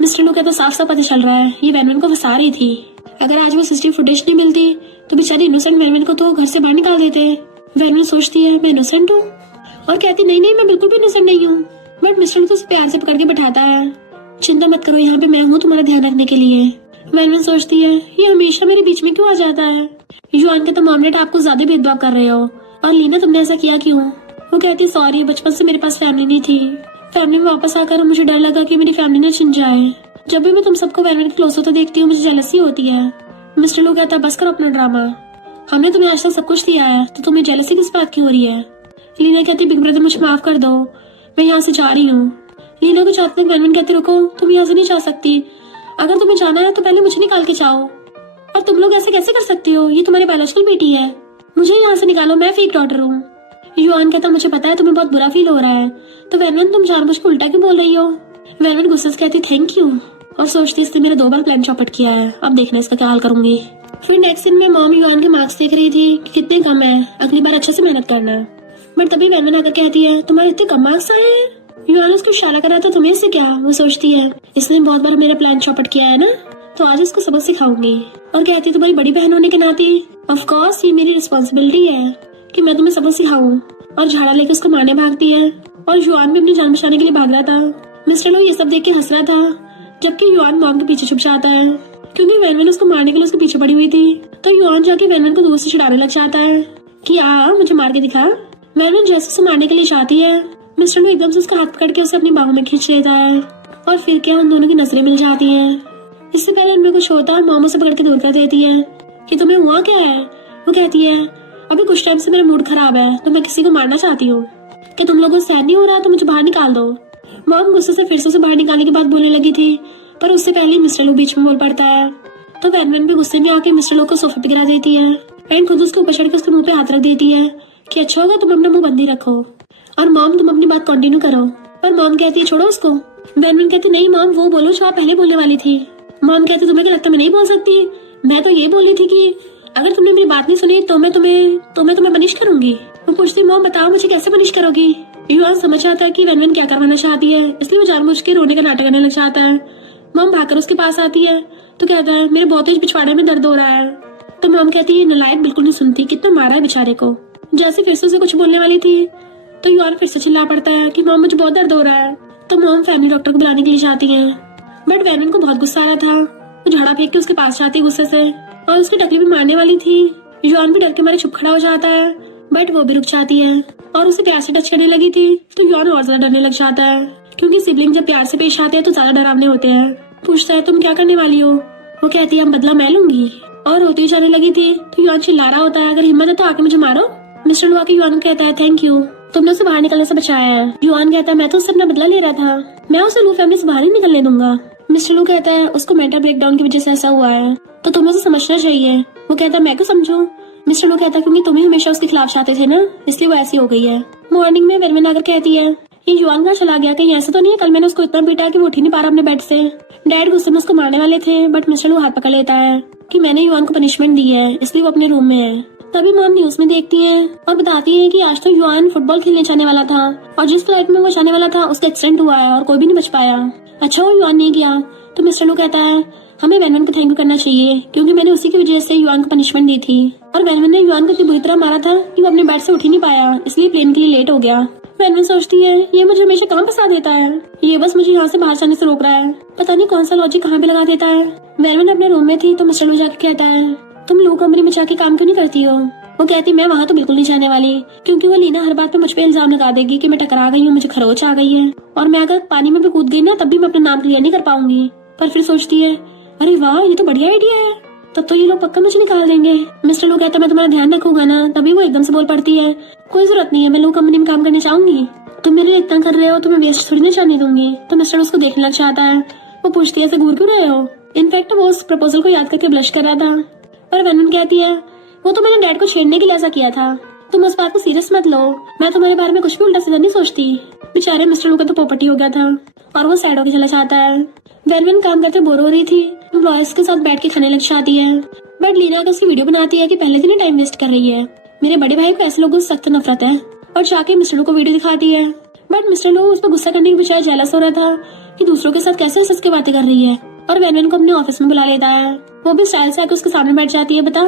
मिस्टर लू कहता साफ साफ पता चल रहा है ये वेनवेन को फंसा रही थी, अगर आज वो सीसीटीवी फुटेज नहीं मिलती तो बेचारी इनोसेंट वेनवेन को तो घर से बाहर निकाल देते। वेनवेन सोचती है मैं इनोसेंट हूँ, और कहती नहीं नहीं मैं बिल्कुल भी इनोसेंट नहीं हूँ। बट मिस्टर लू तो उसे प्यार से पकड़ के बैठाता है, चिंता मत करो यहाँ पे मैं हूँ तुम्हारा ध्यान रखने के लिए। वेनवेन सोचती है ये हमेशा मेरे बीच में क्यों आ जाता है। युआन कहता मॉम डैड आपको ज्यादा भेदभाव कर रहे हो, और लीना तुमने ऐसा किया क्यों। वो कहती सॉरी, बचपन से मेरे पास फैमिली नहीं थी, फैमिली में वापस आकर मुझे डर लगा कि मेरी फैमिली न छिन जाए। जब भी मैं तुम सबको वेनवेन के क्लोज होते देखती हूँ मुझे जेलसी होती है। मिस्टर लू कहता बस करो अपना ड्रामा, हमने तुम्हें आज तक सब कुछ दिया है तो तुम्हें जेलसी किस बात की हो रही है। लीना कहती बिग ब्रदर मुझे माफ कर दो, मैं यहाँ से जा रही हूँ। लीना को चाहते तक वेनवेन कहती रुको, तुम यहाँ से नहीं जा सकती, अगर तुम्हें जाना है तो पहले मुझे निकाल के जाओ, और तुम लोग ऐसे कैसे कर सकती हो, ये तुम्हारी बायोलॉजिकल बेटी है, मुझे यहाँ से निकालो, मैं फेक डॉटर हूँ। युआन कहता मुझे पता है तुम्हें बहुत बुरा फील हो रहा है, तो वेनवेन तुम जानबूझ के उल्टा क्यों बोल रही हो। वेनवेन गुस्से से कहती थैंक यू, और सोचती इसने मेरा 2 बार प्लान चौपट किया है, अब देखना इसका क्या हाल करूंगी। फिर नेक्स्ट दिन में मॉम युआन के मार्क्स देख रही थी कि कितने कम है, अगली बार अच्छे से मेहनत करना। बट तभी वेनवेन आकर कहती है तुम्हारे इतने कम मार्क्स आए हैं। युआन उसको इशारा कर रहा था, तुम्हें इससे क्या? वो सोचती है इसने बहुत बार मेरा प्लान चौपट किया है ना, तो आज इसको सबक सिखाऊंगी। और कहती है तुम्हारी बड़ी बहन होने के नाते ऑफ कोर्स ये मेरी रिस्पॉन्सिबिलिटी है कि मैं तुम्हें सबक सिखाऊं। और झाड़ा लेकर उसको मारने भागती है और युआन भी अपनी जान बचाने के लिए भाग रहा था। मिस्टर लो ये सब देख के हंस रहा था, जबकि युआन मॉम के पीछे छुप जाता है क्योंकि वैनवन उसको मारने के लिए उसके पीछे पड़ी हुई थी। तो युआन जाके वैनवन को दूर से चिढ़ाने लग जाता है कि मुझे मार के दिखा। वैनवन जैसे उसे मारने के लिए चाहती है, मिस्टर लो एकदम से उसका हाथ पकड़ के उसे अपनी बाहों में खींच लेता है और फिर क्या उन दोनों की नजरें मिल जाती हैं। इससे पहले उनमें कुछ होता मॉम उसे पकड़ के दूर कर देती है कि तुम्हें हुआ क्या है। वो कहती है अभी कुछ टाइम से मेरा मूड खराब है तो मैं किसी को मारना चाहती हूँ, कि तुम लोगों को सहन नहीं हो रहा तो मुझे बाहर निकाल दो। मॉम गुस्से से फिर से उसे बाहर निकालने की बात बोलने लगी थी, पर उससे पहले मिस्टर लो बीच में बोल पड़ता है। तो वैनवन भी गुस्से में आके मिस्टर लो को सोफे पे गिरा देती है एंड खुद उसके ऊपर चढ़ के उसके मुंह पे हाथ रख देती है कि अच्छा होगा तुम अपना मुंह बंद ही रखो और मॉम तुम अपनी बात कंटिन्यू करो। पर मॉम कहती है छोड़ो उसको। वैनवन कहती नहीं मॉम वो बोलो जो आप पहले बोलने वाली थी। मॉम कहती तुम्हें क्या लगता मैं नहीं बोल सकती? मैं तो ये बोल रही थी कि अगर तुमने मेरी बात नहीं सुनी तो मैं तुम्हें पनिश करूंगी। वो पूछती मॉम बताओ मुझे कैसे पनिश करोगी। युआन समझ आता है कि वैनवन क्या करवाना चाहती है, इसलिए वो जानबूझ के रोने का नाटक करने लग जाता है। मॉम भागकर उसके पास आती है तो कहता है मेरे बहुत तेज पिछवाड़े में दर्द हो रहा है। तो मॉम कहती है नलायक बिल्कुल नहीं सुनती, कितना मारा है बेचारे को। जैसे फिर से उसे कुछ बोलने वाली थी तो युआन फिर से चिल्ला पड़ता है कि मॉम मुझे बहुत दर्द हो रहा है। तो मॉम फैमिली डॉक्टर को बुलाने के लिए जाती है, बट वैनवन को बहुत गुस्सा आ रहा था। वो झाड़ा फेंक के उसके पास जाती गुस्से से और उसकी टकली भी मारने वाली थी। युआन भी डर के मारे चुप खड़ा हो जाता है, बट वो भी रुक जाती है और उसे प्यार से टच करने लगी थी। तो युआन और ज्यादा डरने लग जाता है क्योंकि सिबलिंग जब प्यार से पेश आते हैं तो ज्यादा डरावने होते हैं। पूछता है तुम क्या करने वाली हो। वो कहती है बदला मैं लूंगी और रोती हुई जाने लगी थी। तो युआन चिल्ला रहा होता है अगर हिम्मत है तो आके मुझे मारो। मिस्टर लो आके युआन को कहता है थैंक यू, तुमने उसे बाहर निकलने से बचाया है। युआन कहता है मैं तो उससे अपना बदला ले रहा था, मैं उसे लू फैमिली से बाहर ही निकलने दूंगा। मिस्टर लू कहता है उसको मेंटल ब्रेकडाउन की वजह से ऐसा हुआ है तो तुम्हें उसे समझना चाहिए। वो कहता है मैं क्यों समझूं। मिस्टर लू कहता है क्योंकि तुम ही हमेशा उसके खिलाफ चाहते थे ना, इसलिए वो ऐसी हो गई है। मॉर्निंग में वैनवन आकर कहती है ये युआन कहाँ चला गया, कहीं ऐसा तो नहीं है कल मैंने उसको इतना पीटा कि वो उठ ही नहीं पा रहा अपने बेड से। डैड गुस्से में उसको मारने वाले थे बट मिस्टर लू हाथ पकड़ लेता है कि मैंने युआन को पनिशमेंट दी है इसलिए वो अपने रूम में है। तभी मॉम न्यूज में देखती है और बताती है कि आज तो युआन फुटबॉल खेलने जाने वाला था और जिस फ्लाइट में वो जाने वाला था उसका एक्सीडेंट हुआ है और कोई भी नहीं बच पाया। अच्छा वो युआन नहीं गया। तो मिस्टर लू कहता है हमें वैनवन को थैंक यू करना चाहिए क्योंकि मैंने उसी की वजह से युआन को पनिशमेंट दी थी और वैनवन ने युआन को इतनी बुरी तरह मारा था कि वो अपने बेड से उठ ही नहीं पाया, इसलिए प्लेन के लिए लेट हो गया। वैनवन सोचती है ये मुझे हमेशा कहाँ फंसा देता है, ये बस मुझे यहाँ से बाहर जाने से रोक रहा है, पता नहीं कौन सा लॉजिक कहाँ पे लगा देता है। वैनवन अपने रूम में थी तो मिस्टर लू जाके कहता है तुम लू कंपनी में जाके काम क्यों नहीं करती हो। वो कहती मैं वहाँ तो बिल्कुल नहीं जाने वाली क्योंकि वो लीना हर बात पे मुझ पे इल्जाम लगा देगी कि मैं टकरा गई हूँ, मुझे खरोच आ गई है और मैं अगर पानी में भी कूद गई ना तब भी मैं अपना नाम क्लियर नहीं कर पाऊंगी। पर फिर सोचती है अरे वाह ये तो बढ़िया आइडिया है, तब तो ये लोग पक्का मुझे निकाल देंगे। मिस्टर लू कहता है मैं तुम्हारा ध्यान रखूंगा ना। तभी वो एकदम से बोल पड़ती है कोई जरूरत नहीं है, मैं लू कंपनी में काम करने चाहूंगी, तुम मेरे लिए इतना कर रहे हो तो मैं वेस्ट थोड़ी ना जाने दूंगी। तो मिस्टर उसको देखने लग जाता है। वो पूछती है ऐसे घूर क्यों रहे हो। इनफैक्ट वो उस प्रपोजल को याद करके ब्लश कर रहा था। पर वैनवन कहती है वो तो मैंने डैड को छेड़ने के लिए ऐसा किया था, तुम उस बात को सीरियस मत लो, मैं तुम्हारे बारे में कुछ भी उल्टा सीधा नहीं सोचती। बेचारे मिस्टर लू का तो पोपटी हो गया था और वो सैड होकर चला जाता है। वैनवन काम करते बोर हो रही थी, एम्प्लॉयज के साथ बैठ के खाने लग जाती है, बट लीना को उसकी वीडियो बनाती है कि पहले दिन ही टाइम वेस्ट कर रही है, मेरे बड़े भाई को ऐसे लोगों से सख्त नफरत है, और जाके मिस्टर लू को वीडियो दिखाती है। बट मिस्टर लू उस पर गुस्सा करने के बजाय जेलस हो रहा था कि दूसरों के साथ कैसे हंस के बातें कर रही है, और वैनवन को अपने ऑफिस में बुला लेता है। वो भी स्टाइल से आकर उसके सामने बैठ जाती है। बता।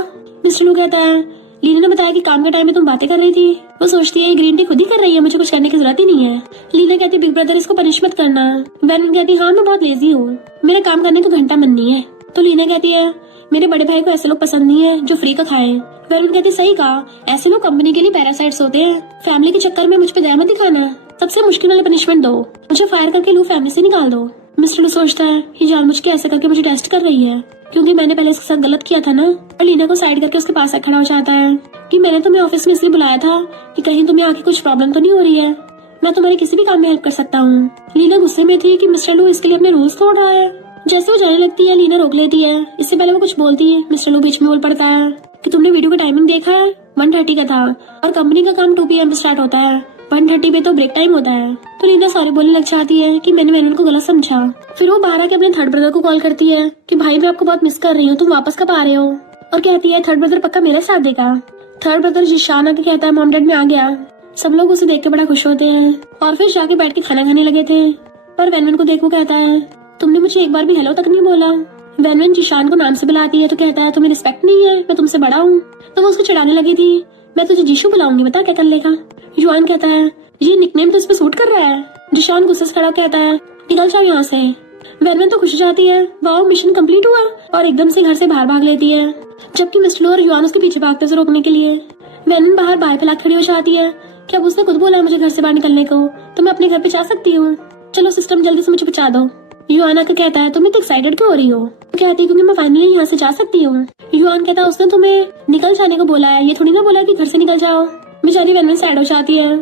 मिस्टर लू कहता है लीना ने बताया कि काम के टाइम में तुम बातें कर रही थी। वो सोचती है ग्रीन टी खुद ही कर रही है, मुझे कुछ करने की जरूरत ही नहीं है। लीना कहती बिग ब्रदर इसको पनिश मत करना। वैनवन कहती हाँ मैं बहुत लेजी हूँ, मेरा काम करने को घंटा मन नहीं है। तो लीना कहती है मेरे बड़े भाई को ऐसे लोग पसंद नहीं है जो फ्री का खाएं। वैनवन कहती सही कहा, ऐसे लोग कंपनी के लिए पैरासाइट्स होते हैं, फैमिली के चक्कर में मुझ पे दया मत दिखाना, सबसे मुश्किल वाली पनिशमेंट दो, मुझे फायर करके लू फैमिली से निकाल दो। मिस्टर लू सोचता है ये जानबूझ के ऐसे करके मुझे टेस्ट कर रही है क्योंकि मैंने पहले इसके साथ गलत किया था ना। और लीना को साइड करके उसके पास खड़ा हो जाता है कि मैंने तुम्हें ऑफिस में इसलिए बुलाया था कि कहीं तुम्हें आके कुछ प्रॉब्लम तो नहीं हो रही है, मैं तुम्हारे किसी भी काम में हेल्प कर सकता हूँ। लीना गुस्से में थी कि मिस्टर लू इसके लिए अपने रूल्स तोड़ रहा है। जैसे वो जाने लगती है लीना रोक लेती है, इससे पहले वो कुछ बोलती है मिस्टर लू बीच में बोल पड़ता है कि तुमने वीडियो का टाइमिंग देखा है, 1:30 का था और कंपनी का काम 2 PM पे स्टार्ट होता है, 1:30 पे तो ब्रेक टाइम होता है। तो लीना सॉरी बोलने लग जाती है कि मैंने वैनवन को गलत समझा। फिर वो बाहर आके अपने थर्ड ब्रदर को कॉल करती है कि भाई मैं आपको बहुत मिस कर रही हूँ, तुम वापस कब आ रहे हो। और कहती है थर्ड ब्रदर पक्का मेरे साथ देगा। थर्ड ब्रदर जिशान आके कहता है मॉम डैड में आ गया। सब लोग उसे देख के बड़ा खुश होते हैं और फिर जाके बैठ के खाना खाने लगे थे। पर वैनवन को देख वो कहता है, तुमने मुझे एक बार भी हेलो तक नहीं बोला। वैनवन जिशान को नाम से बुलाती है तो कहता है, तुम्हें रिस्पेक्ट नहीं है, मैं तुमसे बड़ा हूँ। तो वो उसको चिढ़ाने लगी थी, मैं तुझे जीशु बुलाऊंगी, बता क्या कर लेगा। युआन कहता है, ये निकनेम तो इस पे सूट कर रहा है। जिशान गुस्से से खड़ा कहता है, निकल जाओ यहाँ से। वैनवन तो खुश हो जाती है, वाओ मिशन कंप्लीट हुआ, और एकदम से घर से बाहर भाग लेती है। जबकि मिस्टर लो और युआन उसके पीछे भागते उसे रोकने के लिए। वैनवन बाहर बाय फैला खड़ी हो जाती है कि अब उसने खुद बोला है मुझे घर से बाहर निकलने को, तो मैं अपने घर पे जा सकती हूँ। चलो सिस्टम जल्दी से मुझे बचा दो। युआन आकर कहता है, तुम इतनी एक्साइटेड क्यों हो रही हो। तो कहती है, क्योंकि मैं फाइनली यहाँ से जा सकती हूँ। युआन कहता है, उसने तुम्हें निकल जाने को बोला है, ये थोड़ी ना बोला कि घर से निकल जाओ। बेचारी वैनवन सैड हो जाती है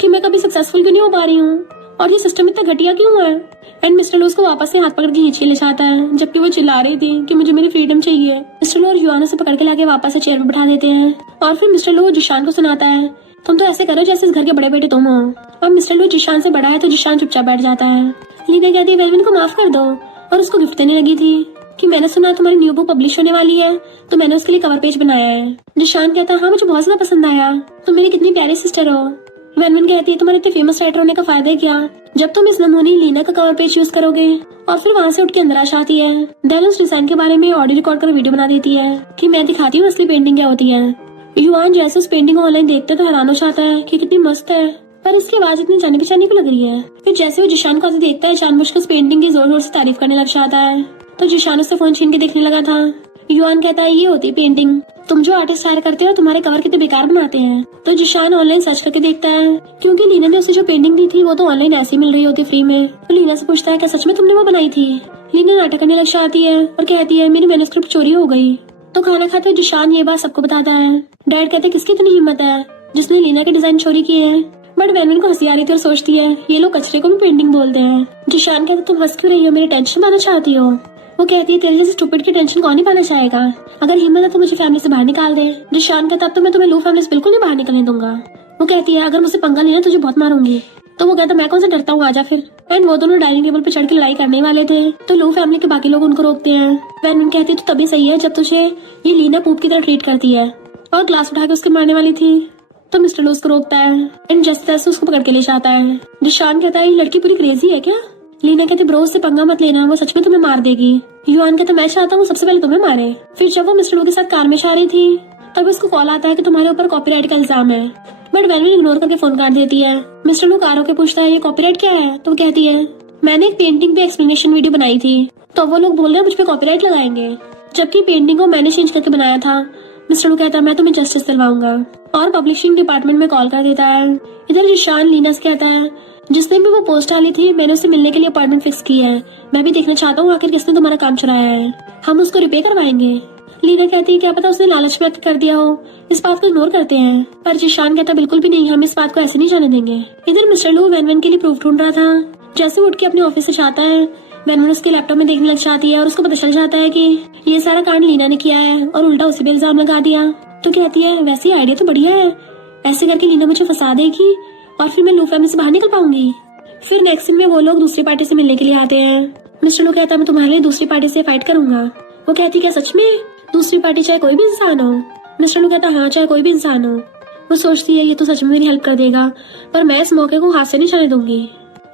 कि मैं कभी सक्सेसफुल क्यों नहीं हो पा रही हूँ, और ये सिस्टम इतना घटिया क्यों है। एंड मिस्टर लो उसको वापस से हाथ पकड़ के खींच के ले जाता है, जबकि वो चिल्ला रही थी कि मुझे मेरी फ्रीडम चाहिए। मिस्टर लो और युआन उसे पकड़ के लाके वापस से चेयर पर बैठा देते हैं, और फिर मिस्टर लो जिशान को सुनाता है, तुम तो ऐसे करो जैसे इस घर के बड़े बेटे तुम हो। और मिस्टर लो जिशान से बड़ा है तो जिशान चुपचाप बैठ जाता है। लीना कहती है, वैनवन को माफ कर दो, और उसको गिफ्ट देने लगी थी कि मैंने सुना तुम्हारी न्यू बुक पब्लिश होने वाली है, तो मैंने उसके लिए कवर पेज बनाया है। जिशान कहता है, हाँ मुझे बहुत ज्यादा पसंद आया, तुम मेरी कितनी प्यारी सिस्टर हो। वैनवन कहती है, तुम्हारे इतने फेमस राइटर होने का फायदा है क्या, जब तुम इस नमूनी लीना का कवर पेज यूज करोगे। और फिर वहाँ से उठ के अंदर आ जाती है। देन उस डिजाइन के बारे में ऑडियो रिकॉर्ड कर वीडियो बना देती है कि मैं दिखाती हूँ असली पेंटिंग क्या होती है। युआन जैसे उस पेंटिंग को ऑनलाइन देखते तो हैरान हो जाता है कि कितनी मस्त है, पर इसकी आवाज इतनी जानी पहचानी भी लग रही है। फिर जैसे वो जिशान को देखता है, जानबूझकर उस पेंटिंग की जोर जोर से तारीफ करने लग जाता है। तो जिशान उससे फोन छीन के देखने लगा था। युआन कहता है, ये होती पेंटिंग, तुम जो आर्टिस्ट हायर करते हो तुम्हारे कवर कितने बेकार बनाते हैं। तो जिशान ऑनलाइन सर्च करके देखता है, क्योंकि लीना ने उसे जो पेंटिंग दी थी वो तो ऑनलाइन ऐसे मिल रही होती फ्री में। तो लीना से पूछता है, क्या सच में तुमने वो बनाई थी। लीना नाटक करने लग जाती है और कहती है, मेरी मैन्युस्क्रिप्ट चोरी हो गई। तो खाना खाते हुए जिशान ये बात सबको बताता है। डैड कहते, किसकी इतनी हिम्मत है जिसने लीना के डिजाइन चोरी किए हैं। बट वैनवन को हंसी आ रही थी और सोचती है, ये लोग कचरे को भी पेंटिंग बोलते हैं। जिशान कहते, तुम हंस क्यों रही हो, मेरी टेंशन पाना चाहती हो। वो कहती है, तेरे जैसे स्टूपिड की टेंशन कौन ही पाना चाहेगा, अगर हिम्मत है तो मुझे फैमिली से बाहर निकाल दे। जिशान कहता, अब तो मैं तुम्हें लो फैमिली से बिल्कुल नहीं बाहर निकलने दूंगा। वो कहती है, अगर मुझसे पंगा लेना तुझे बहुत मारूंगी। तो वो कहता, मैं कौन सा डरता हूँ, आजा फिर। एंड वो दोनों डाइनिंग टेबल पे चढ़ के लड़ाई करने वाले थे, तो लो फैमिली के बाकी लोग उनको रोकते हैं। वैनवन कहती है, तो तभी सही है जब तुझे ये लीना पूप की तरह ट्रीट करती है, और ग्लास उठा के उसके मारने वाली थी। तो मिस्टर लो उसको रोकता है एंड जैसे तैसे उसको पकड़ के ले जाता है। जिशान कहता है, ये लड़की पूरी क्रेजी है क्या। लीना कहती, ब्रो उससे पंगा मत लेना, वो सच में तुम्हें मार देगी। युआन कहता, मैं चाहता हूँ सबसे पहले तुम्हें मारे। फिर जब वो मिस्टर लो के साथ कार में जा रही थी तब उसको कॉल आता है कि तुम्हारे ऊपर कॉपीराइट का इल्जाम है। बट वैनवन इग्नोर करके फोन काट देती है। मिस्टर लो कार होकर पूछता है, ये कॉपीराइट क्या है। तो कहती है, मैंने एक पेंटिंग पे एक्सप्लेनेशन वीडियो बनाई थी, तो वो लोग बोल रहे हैं मुझ पे कॉपीराइट लगाएंगे, जबकि पेंटिंग को मैंने चेंज करके बनाया था। मिस्टर लो कहता है, मैं तुम्हें जस्टिस दिलवाऊंगा, और पब्लिशिंग डिपार्टमेंट में कॉल कर देता है। इधर जिशान लीना से कहता है, जिसने भी वो पोस्ट डाली थी मैंने उससे मिलने के लिए अपॉइंटमेंट फिक्स की है, मैं भी देखना चाहता हूँ आखिर किसने तुम्हारा काम चुराया है, हम उसको रिपे करवाएंगे। लीना कहती है, क्या पता उसने लालच व्यक्त कर दिया हो, इस बात को इग्नोर करते हैं। पर जिशान कहता, बिल्कुल भी नहीं, हम इस बात को ऐसे नहीं जाने देंगे। इधर मिस्टर लो वैनवन के लिए प्रूफ ढूंढ रहा था। जैसे उठ के अपने ऑफिस से जाता है, वैनवन उसके लैपटॉप में देखने लग जाती है और उसको पता चल जाता है कि ये सारा कांड लीना ने किया है और उल्टा उसी पे इल्जाम लगा दिया। तो कहती है, वैसे आइडिया तो बढ़िया है, ऐसे करके लीना मुझे फंसा देगी और फिर मैं लो फैमिली से बाहर निकल पाऊंगी। फिर नेक्स्ट सीन में वो लोग दूसरी पार्टी से मिलने के लिए आते हैं। मिस्टर लो कहता है, मैं तुम्हारे लिए दूसरी पार्टी से फाइट करूंगा। वो कहती है, क्या सच में, दूसरी पार्टी चाहे कोई भी इंसान हो। मिस्टर लो कहता है, हाँ चाहे कोई भी इंसान हो। वो सोचती है, ये तो सच में मेरी हेल्प कर देगा, पर मैं इस मौके को हाथ से नहीं जाने दूंगी।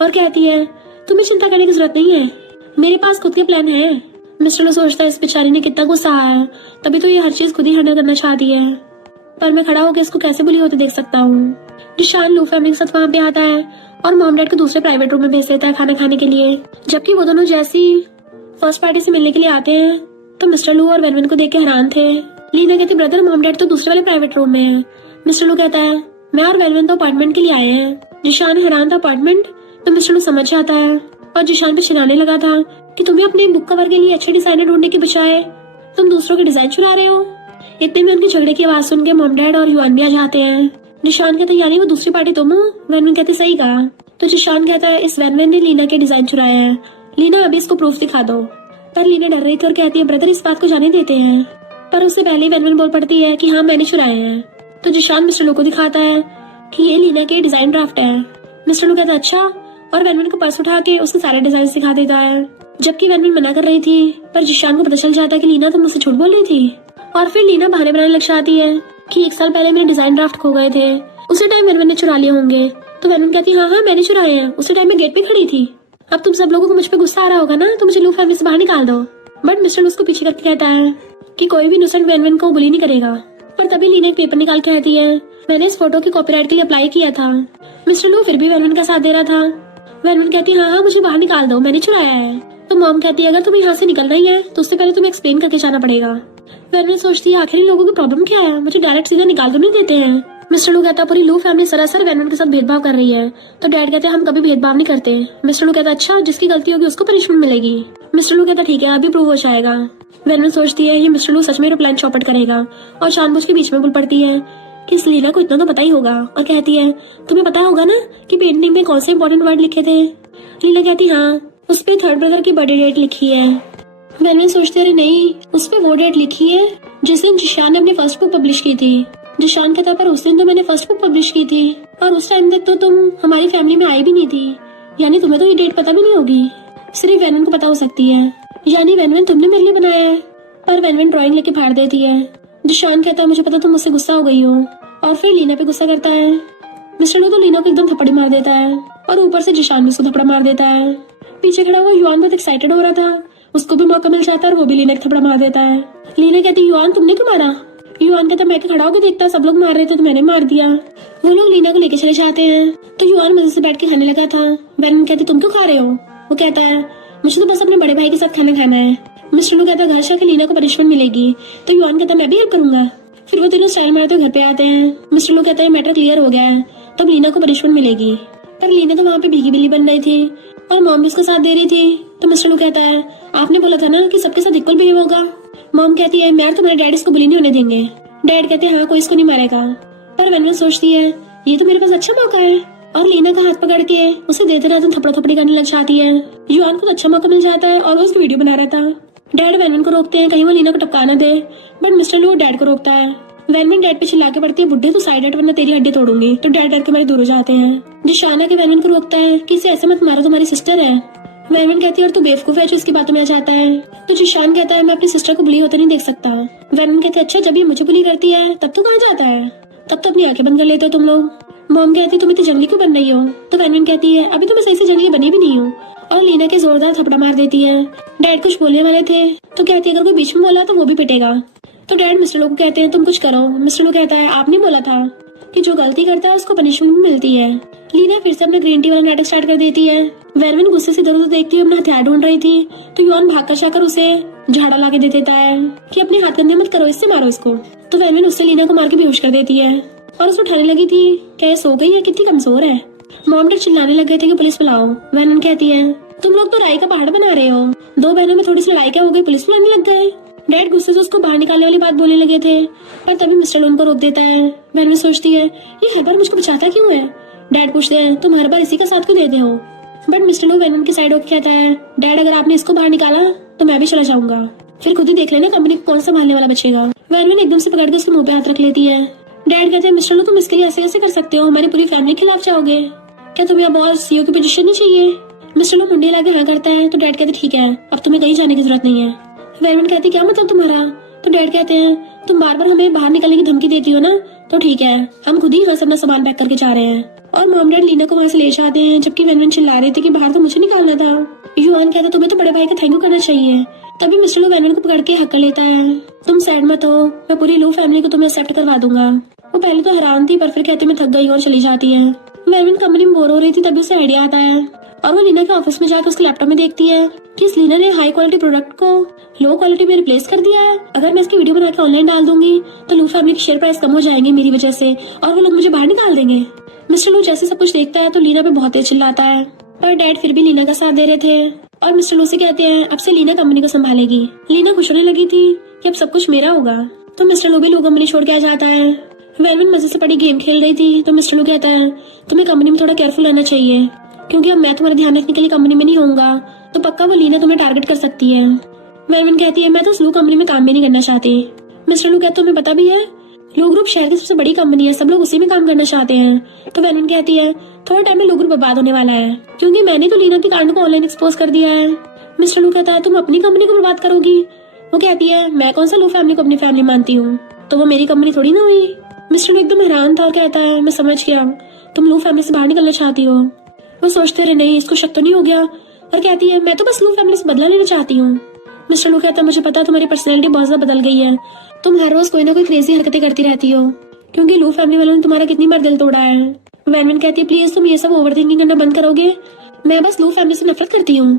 और कहती है, तुम्हें चिंता करने की जरूरत नहीं है, मेरे पास खुद के प्लान है। मिस्टर लो सोचता है, इस बेचारी ने कितना गुस्सा है, तभी तो ये हर चीज खुद ही हैंडल करना चाहती है, पर मैं खड़ा होकर इसको कैसे बुली होते देख सकता हूँ। जिशान लो फैमिली के साथ वहाँ पे आता है और मॉम डैड को दूसरे प्राइवेट रूम में भेज देता है खाना खाने के लिए। जबकि वो दोनों जैसी फर्स्ट पार्टी से मिलने के लिए आते हैं तो मिस्टर लो और वैनवन को देख के हैरान थे। लीना कहती, ब्रदर मॉम डैड तो दूसरे वाले प्राइवेट रूम में है। मिस्टर लो कहता है, मैं और वैनवन तो अपॉइंटमेंट के लिए आए हैं। जिशान हैरान था, अपॉइंटमेंट। तो मिस्टर लो समझ जाता है और जिशान पे चिल्लाने लगा था कि तुम्हें अपने बुक कवर के लिए अच्छे डिजाइनर ढूंढने के बजाय तुम दूसरों के डिजाइन चुरा रहे हो। इतने में उनके झगड़े की आवाज सुन के मॉम डैड और युआन भी आ जाते हैं। जिशान कहते, यानी वो दूसरी पार्टी तुम हो। वैनवन कहते, सही कहा। तो जिशान कहता है, इस वैनवन ने लीना के डिजाइन चुराया है, लीना अभी इसको प्रूफ दिखा दो। पर लीना डर रही थी और कहती है, ब्रदर इस बात को जाने देते हैं। पर उससे पहले वैनवन बोल पड़ती है कि हाँ मैंने चुराए हैं। तो जिशान मिस्टर लो को दिखाता है कि ये लीना के डिजाइन ड्राफ्ट है। मिस्टर लो कहता, अच्छा, और वैनवन को पर्स उठा के उसके सारे डिजाइन दिखा देता है। जबकि वैनवन मना कर रही थी, पर जिशान को पता चल जाता है कि लीना तो मुझसे झूठ बोल रही थी। और फिर लीना बहाने बनाने लग जाती है कि 1 साल पहले मेरे डिजाइन ड्राफ्ट खो गए थे, उसी टाइम वेनवन ने चुरा लिए होंगे। तो वेनवन कहती हाँ हाँ मैंने चुराए हैं, उसी टाइम मैं गेट पे खड़ी थी। अब तुम सब लोगों को मुझ पे गुस्सा आ रहा होगा ना, तो मुझे लू फैमिली से बाहर निकाल दो। बट मिस्टर लू उसको पीछे करके कहता है कि कोई भी इनोसेंट वेनवन को बुली नहीं करेगा। पर तभी लीना एक पेपर निकाल के कहती है मैंने इस फोटो की कॉपीराइट के लिए अप्लाई किया था। मिस्टर लू फिर भी वेनवन का साथ दे रहा था। वेनवन कहती है हाँ हाँ मुझे बाहर निकाल दो, मैंने चुराया है। तो मॉम कहती है अगर तुम यहाँ से निकल रही है तो उससे पहले तुम्हें एक्सप्लेन करके जाना पड़ेगा। वेनवन सोचती है आखिर इन लोगों की प्रॉब्लम क्या है, मुझे डायरेक्ट सीधा निकाल तो नहीं देते हैं। मिस्टर लू कहता पूरी लू फैमिली सरासर वेनवन के साथ भेदभाव कर रही है। तो डैड कहते हैं हम कभी भेदभाव नहीं करते। मिस्टर लू कहता अच्छा जिसकी गलती होगी उसको पनिशमेंट मिलेगी। मिस्टर लू कहता ठीक है अभी प्रूव हो जाएगा। वेनवन सोचती है ये मिस्टर लू सच में प्लान चौपट करेगा और जानबूझ के बीच में बोल पड़ती है कि इस लीना को इतना तो पता ही होगा और कहती है तुम्हें पता होगा ना कि पेंटिंग में कौन से इंपॉर्टेंट वर्ड लिखे थे। लीना कहती हाँ उस पे थर्ड ब्रदर की बर्थडे डेट लिखी है। वेनवन सोचते अरे नहीं उस पे वो डेट लिखी है जिस दिन जिशान ने अपनी फर्स्ट बुक पब्लिश की थी। जिशान कहता पर उस दिन तो मैंने फर्स्ट बुक पब्लिश की थी और उस टाइम तक तो तुम हमारी फैमिली में आई भी नहीं थी, यानी तुम्हें तो ये डेट पता भी नहीं होगी, सिर्फ वेनवन को पता हो सकती है, यानी वेनवन तुमने मेरे लिए बनाया है। पर वेनवन ड्राइंग लेके फाड़ देती है। जिशान कहता मुझे पता तुम मुझसे गुस्सा हो गई हो और फिर लीना पे गुस्सा करता है। मिस्टर लू तो लीना को एकदम थप्पड़ी मार देता है और ऊपर से जिशान भी उसको थप्पड़ा मार देता है। पीछे खड़ा हुआ युआन बहुत एक्साइटेड हो रहा था, उसको भी मौका मिल जाता है और वो भी लीना को थप्पड़ा मार देता है। लीना कहती युआन तुमने क्यों मारा। युआन कहता मैं खड़ा होकर देखता सब लोग मार रहे थे तो मैंने मार दिया। वो लोग लीना को लेके चले जाते हैं तो युआन मजे से बैठ के खाने लगा था। वेनवन कहती तुम क्यों खा रहे हो। वो कहता है मुझे तो बस अपने बड़े भाई के साथ खाना खाना है। मिस्टर लू कहता घर जाके लीना को पनिशमेंट मिलेगी। तो युआन कहता मैं भी हेल्प करूंगा। फिर वो तीनों स्टाइल मारते घर पे आते हैं। मिस्टर लू कहता है मैटर क्लियर हो गया है, तब लीना को पनिशमेंट मिलेगी। पर लीना तो वहाँ पे भीगी बिल्ली बन रही थी और मॉम भी उसका साथ दे रही थी। तो मिस्टर लू कहता है आपने बोला था ना कि सबके साथ इक्वल बिहेव होगा। मॉम कहती है यार तुम्हारे डैड इसको बुली नहीं होने देंगे। डैड कहते हैं हाँ कोई इसको नहीं मारेगा। पर वेनवन सोचती है ये तो मेरे पास अच्छा मौका है और लीना का हाथ पकड़ के उसे देते रहते थपड़ा थपड़ी करने लग जाती है। युआन को तो अच्छा मौका मिल जाता है और वो उसकी वीडियो बना रहा था। डैड वेनवन को रोकते हैं कहीं वो लीना को टपका ना दे, बट मिस्टर लू डैड को रोकता है। वेनवन डैड पे चिल्ला के पड़ती है बुड्ढे तो साइड हट वरना तेरी हड्डी तोड़ूंगी। तो डैड डर के मारे दूर हो जाते हैं। जिशान के वेनवन को रोकता है कि इसे ऐसे मत मारो तुम्हारी सिस्टर है। वेनवन कहती है और तू बेवकूफ है जो इसकी बातों में आ जाता है। तो जिशान कहता है मैं अपनी सिस्टर को बुली होते नहीं देख सकता। वेनवन कहती है अच्छा जब ये मुझे बुली करती है तब तो कहाँ जाता है, तब तो अपनी आंखें बंद कर लेते हो तुम लोग। मॉम कहती है तुम इतनी जंगली क्यों बन रही हो। तो वेनवन कहती है अभी तो मैं सही से जंगली बनी भी नहीं हूँ और लीना के जोरदार थपड़ा मार देती है। डैड कुछ बोलने वाले थे तो कहती है अगर कोई बीच में बोला तो वो भी पिटेगा। तो डैड मिस्टर लू को कहते हैं तुम कुछ करो। मिस्टर लू कहता है आपने बोला था कि जो गलती करता है उसको पनिशमेंट भी मिलती है। लीना फिर से अपना ग्रीन टी वाला नाटक स्टार्ट कर देती है। वेनवन गुस्से से इधर उधर देखती हुई अपना हथियार ढूंढ रही थी तो युआन भाग कर जाकर उसे झाड़ा ला के दे देता है कि अपने हाथ गंदे मत करो, इससे मारो इसको। तो वेनवन उससे लीना को मार के बेहोश कर देती है और उसे उठाने लगी थी क्या सो गई है, कितनी कमजोर है। मॉम डैड चिल्लाने लग गए थे कि पुलिस बुलाओ। वेनवन कहती है तुम लोग तो राई का पहाड़ बना रहे हो, दो बहनों में थोड़ी सी लड़ाई क्या हो गई पुलिस बुलाने लग गए। डैड गुस्से से उसको बाहर निकालने वाली बात बोलने लगे थे पर तभी मिस्टर लू उनको रोक देता है। वेनवन सोचती है ये हर बार मुझको बचाता क्यों है। डैड पूछते हैं तुम हर बार इसी का साथ क्यों देते हो। बट मिस्टर लू वेनवन की साइड होकर कहता है डैड अगर आपने इसको बाहर निकाला तो मैं भी चला जाऊंगा, फिर खुद ही देख लेना कंपनी को कौन संभालने वाला बचेगा। वेनवन एकदम से पकड़ के उसके मुंह पे हाथ रख लेती है। डैड कहते हैं मिस्टर लू तुम इसके लिए ऐसे कैसे कर सकते हो, हमारी पूरी फैमिली के खिलाफ जाओगे क्या, तुम्हें अब और सीईओ की पोजीशन नहीं चाहिए। मिस्टर लू मुंडे लाके हाँ करता है तो डैड कहते ठीक है अब तुम्हें कहीं जाने की जरूरत नहीं है। वेनवन कहती क्या मतलब तुम्हारा। तो डैड कहते हैं तुम बार बार हमें बाहर निकलने की धमकी देती हो ना, तो ठीक है हम खुद ही यहाँ से अपना सामान पैक करके जा रहे हैं। और मॉम डैड लीना को वहाँ से ले जाते हैं जबकि वेनवन चिल्ला रहे थे कि बाहर तो मुझे निकालना था। युआन कहता तुम्हें तो बड़े भाई का थैंक यू करना चाहिए। तभी मिस्टर लू वेनवन को पकड़ के हक कर लेता है तुम सैड मत हो, मैं पूरी लू फैमिली को तुम्हें एक्सेप्ट करवा दूंगा। वो पहले तो हैरान थी पर फिर कहते मैं थक गई और चली जाती है। वेनवन कंपनी में बोर हो रही थी तभी उसे आइडिया आता है और वो लीना के ऑफिस में जाकर उसके लैपटॉप में देखती है कि इस लीना ने हाई क्वालिटी प्रोडक्ट को लो क्वालिटी में रिप्लेस कर दिया है। अगर मैं इसकी वीडियो बना के ऑनलाइन डाल दूंगी तो लू फैमिली की शेयर प्राइस कम हो जाएंगे मेरी वजह से और वो लोग मुझे बाहर निकाल देंगे। मिस्टर लू जैसे सब कुछ देखता है तो लीना पे बहुत तेज चिल्लाता है पर डैड फिर भी लीना का साथ दे रहे थे और मिस्टर लू से कहते हैं अब से लीना कंपनी को संभालेगी। लीना खुश होने लगी थी कि अब सब कुछ मेरा होगा तो मिस्टर लू भी लू कंपनी छोड़ के आ जाता है। वेनवन मजे से पड़ी गेम खेल रही थी तो मिस्टर लू कहता है तुम्हें कंपनी में थोड़ा केयरफुल रहना चाहिए क्योंकि अब मैं तुम्हारा ध्यान रखने के लिए कंपनी में नहीं होऊंगा तो पक्का वो लीना तुम्हें टारगेट कर सकती है। वेनवन कहती है मैं तो उस लू कंपनी में काम भी नहीं करना चाहती। मिस्टर लू कहते तुम्हें पता भी है लू ग्रुप शहर की सबसे बड़ी कंपनी है, सब लोग उसी में काम करना चाहते हैं। तो वेनवन कहती है थोड़े टाइम में लू ग्रुप बर्बाद होने वाला है क्योंकि मैंने तो लीना के कांड को ऑनलाइन एक्सपोज कर दिया है। मिस्टर लू कहता है तुम अपनी कंपनी को बर्बाद करोगी। वो कहती है मैं कौन सा लू फैमिली को अपनी फैमिली मानती हूँ, तो वो मेरी कंपनी थोड़ी ना हुई। मिस्टर लो एकदम हैरान था और कहता है मैं समझ गया, तुम लू फैमिली से बाहर निकलना चाहती हो। वो सोचते रहे नहीं इसको शक तो नहीं हो गया और कहती है मैं तो बस लू फैमिली से बदला लेना चाहती हूँ। मिस्टर लू कहता है मुझे पता है तुम्हारी पर्सनैलिटी बहुत ज्यादा बदल गई है, तुम हर रोज कोई ना कोई क्रेजी हरकतें करती रहती हो क्योंकि लू फैमिली वालों ने तुम्हारा कितनी बार दिल तोड़ा है। वैनविन कहती है प्लीज तुम ये सब ओवर थिंकिंग करना बंद करोगे, मैं बस लू फैमिली से नफरत करती हूँ।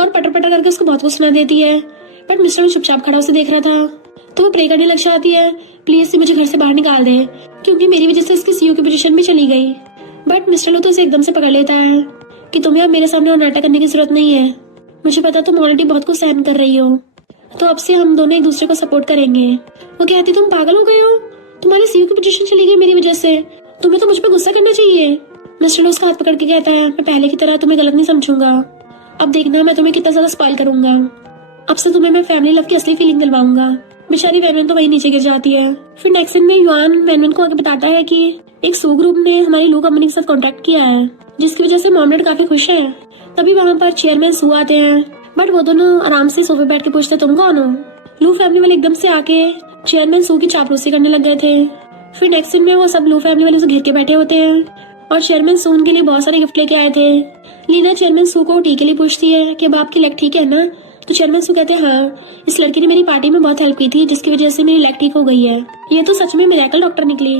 और पटर पटर करके उसको बहुत कुछ सुना देती है। बट मिस्टर लू चुपचाप खड़ा उसे देख रहा था तो वो प्रे करने लग जाती है प्लीज मुझे घर से बाहर निकाल दे क्योंकि मेरी वजह से इसकी सीईओ की पोजीशन भी चली गई। बट मिस्टर लो तो उसे एकदम से पकड़ लेता है कि तुम्हें अब मेरे सामने और नाटक करने की जरूरत नहीं है, मुझे पता तुम ऑलरेडी बहुत कुछ सहन कर रही हो, तो अब से हम दोनों एक दूसरे को सपोर्ट करेंगे। वो कहती तुम पागल हो गए हो, तुम्हारी सीईओ की पोजीशन चली गई मेरी वजह से, तुम्हें तो मुझ पर गुस्सा करना चाहिए। मिस्टर लो उसका हाथ पकड़ के कहता है मैं पहले की तरह तुम्हें गलत नहीं समझूंगा, अब देखना मैं तुम्हें कितना ज्यादा स्पॉइल करूंगा, अब से तुम्हें मैं फैमिली लव की असली फीलिंग दिलवाऊंगा। बेचारी वैनविन तो वही नीचे गिर जाती है। फिर नेक्स्ट सीन में युआन वैनविन को आगे बताता है कि एक सू ग्रुप ने हमारी लू कंपनी के साथ कॉन्टेक्ट किया है जिसकी वजह से मॉम डैड काफी खुश है। तभी वहाँ पर चेयरमैन सू आते हैं बट वो दोनों आराम से सोफे बैठ के पूछते तुम कौन हो। लू फैमिली वाले एकदम से आके चेयरमैन सू की चापलूसी करने लग गए थे। फिर नेक्स्ट सीन में वो सब लू फैमिली वाले उसे घेर के बैठे होते हैं और चेयरमैन सू उनके लिए बहुत सारे गिफ्ट लेके आए थे। लीना चेयरमैन सू को टी के लिए पूछती है कि अब आपकी लेग ठीक है ना, तो चेयरमैन सू कहते हैं हाँ, इस लड़की ने मेरी पार्टी में बहुत हेल्प की थी जिसकी वजह से मेरी लेग ठीक हो गई है, ये तो सच में मिरेकल डॉक्टर निकली।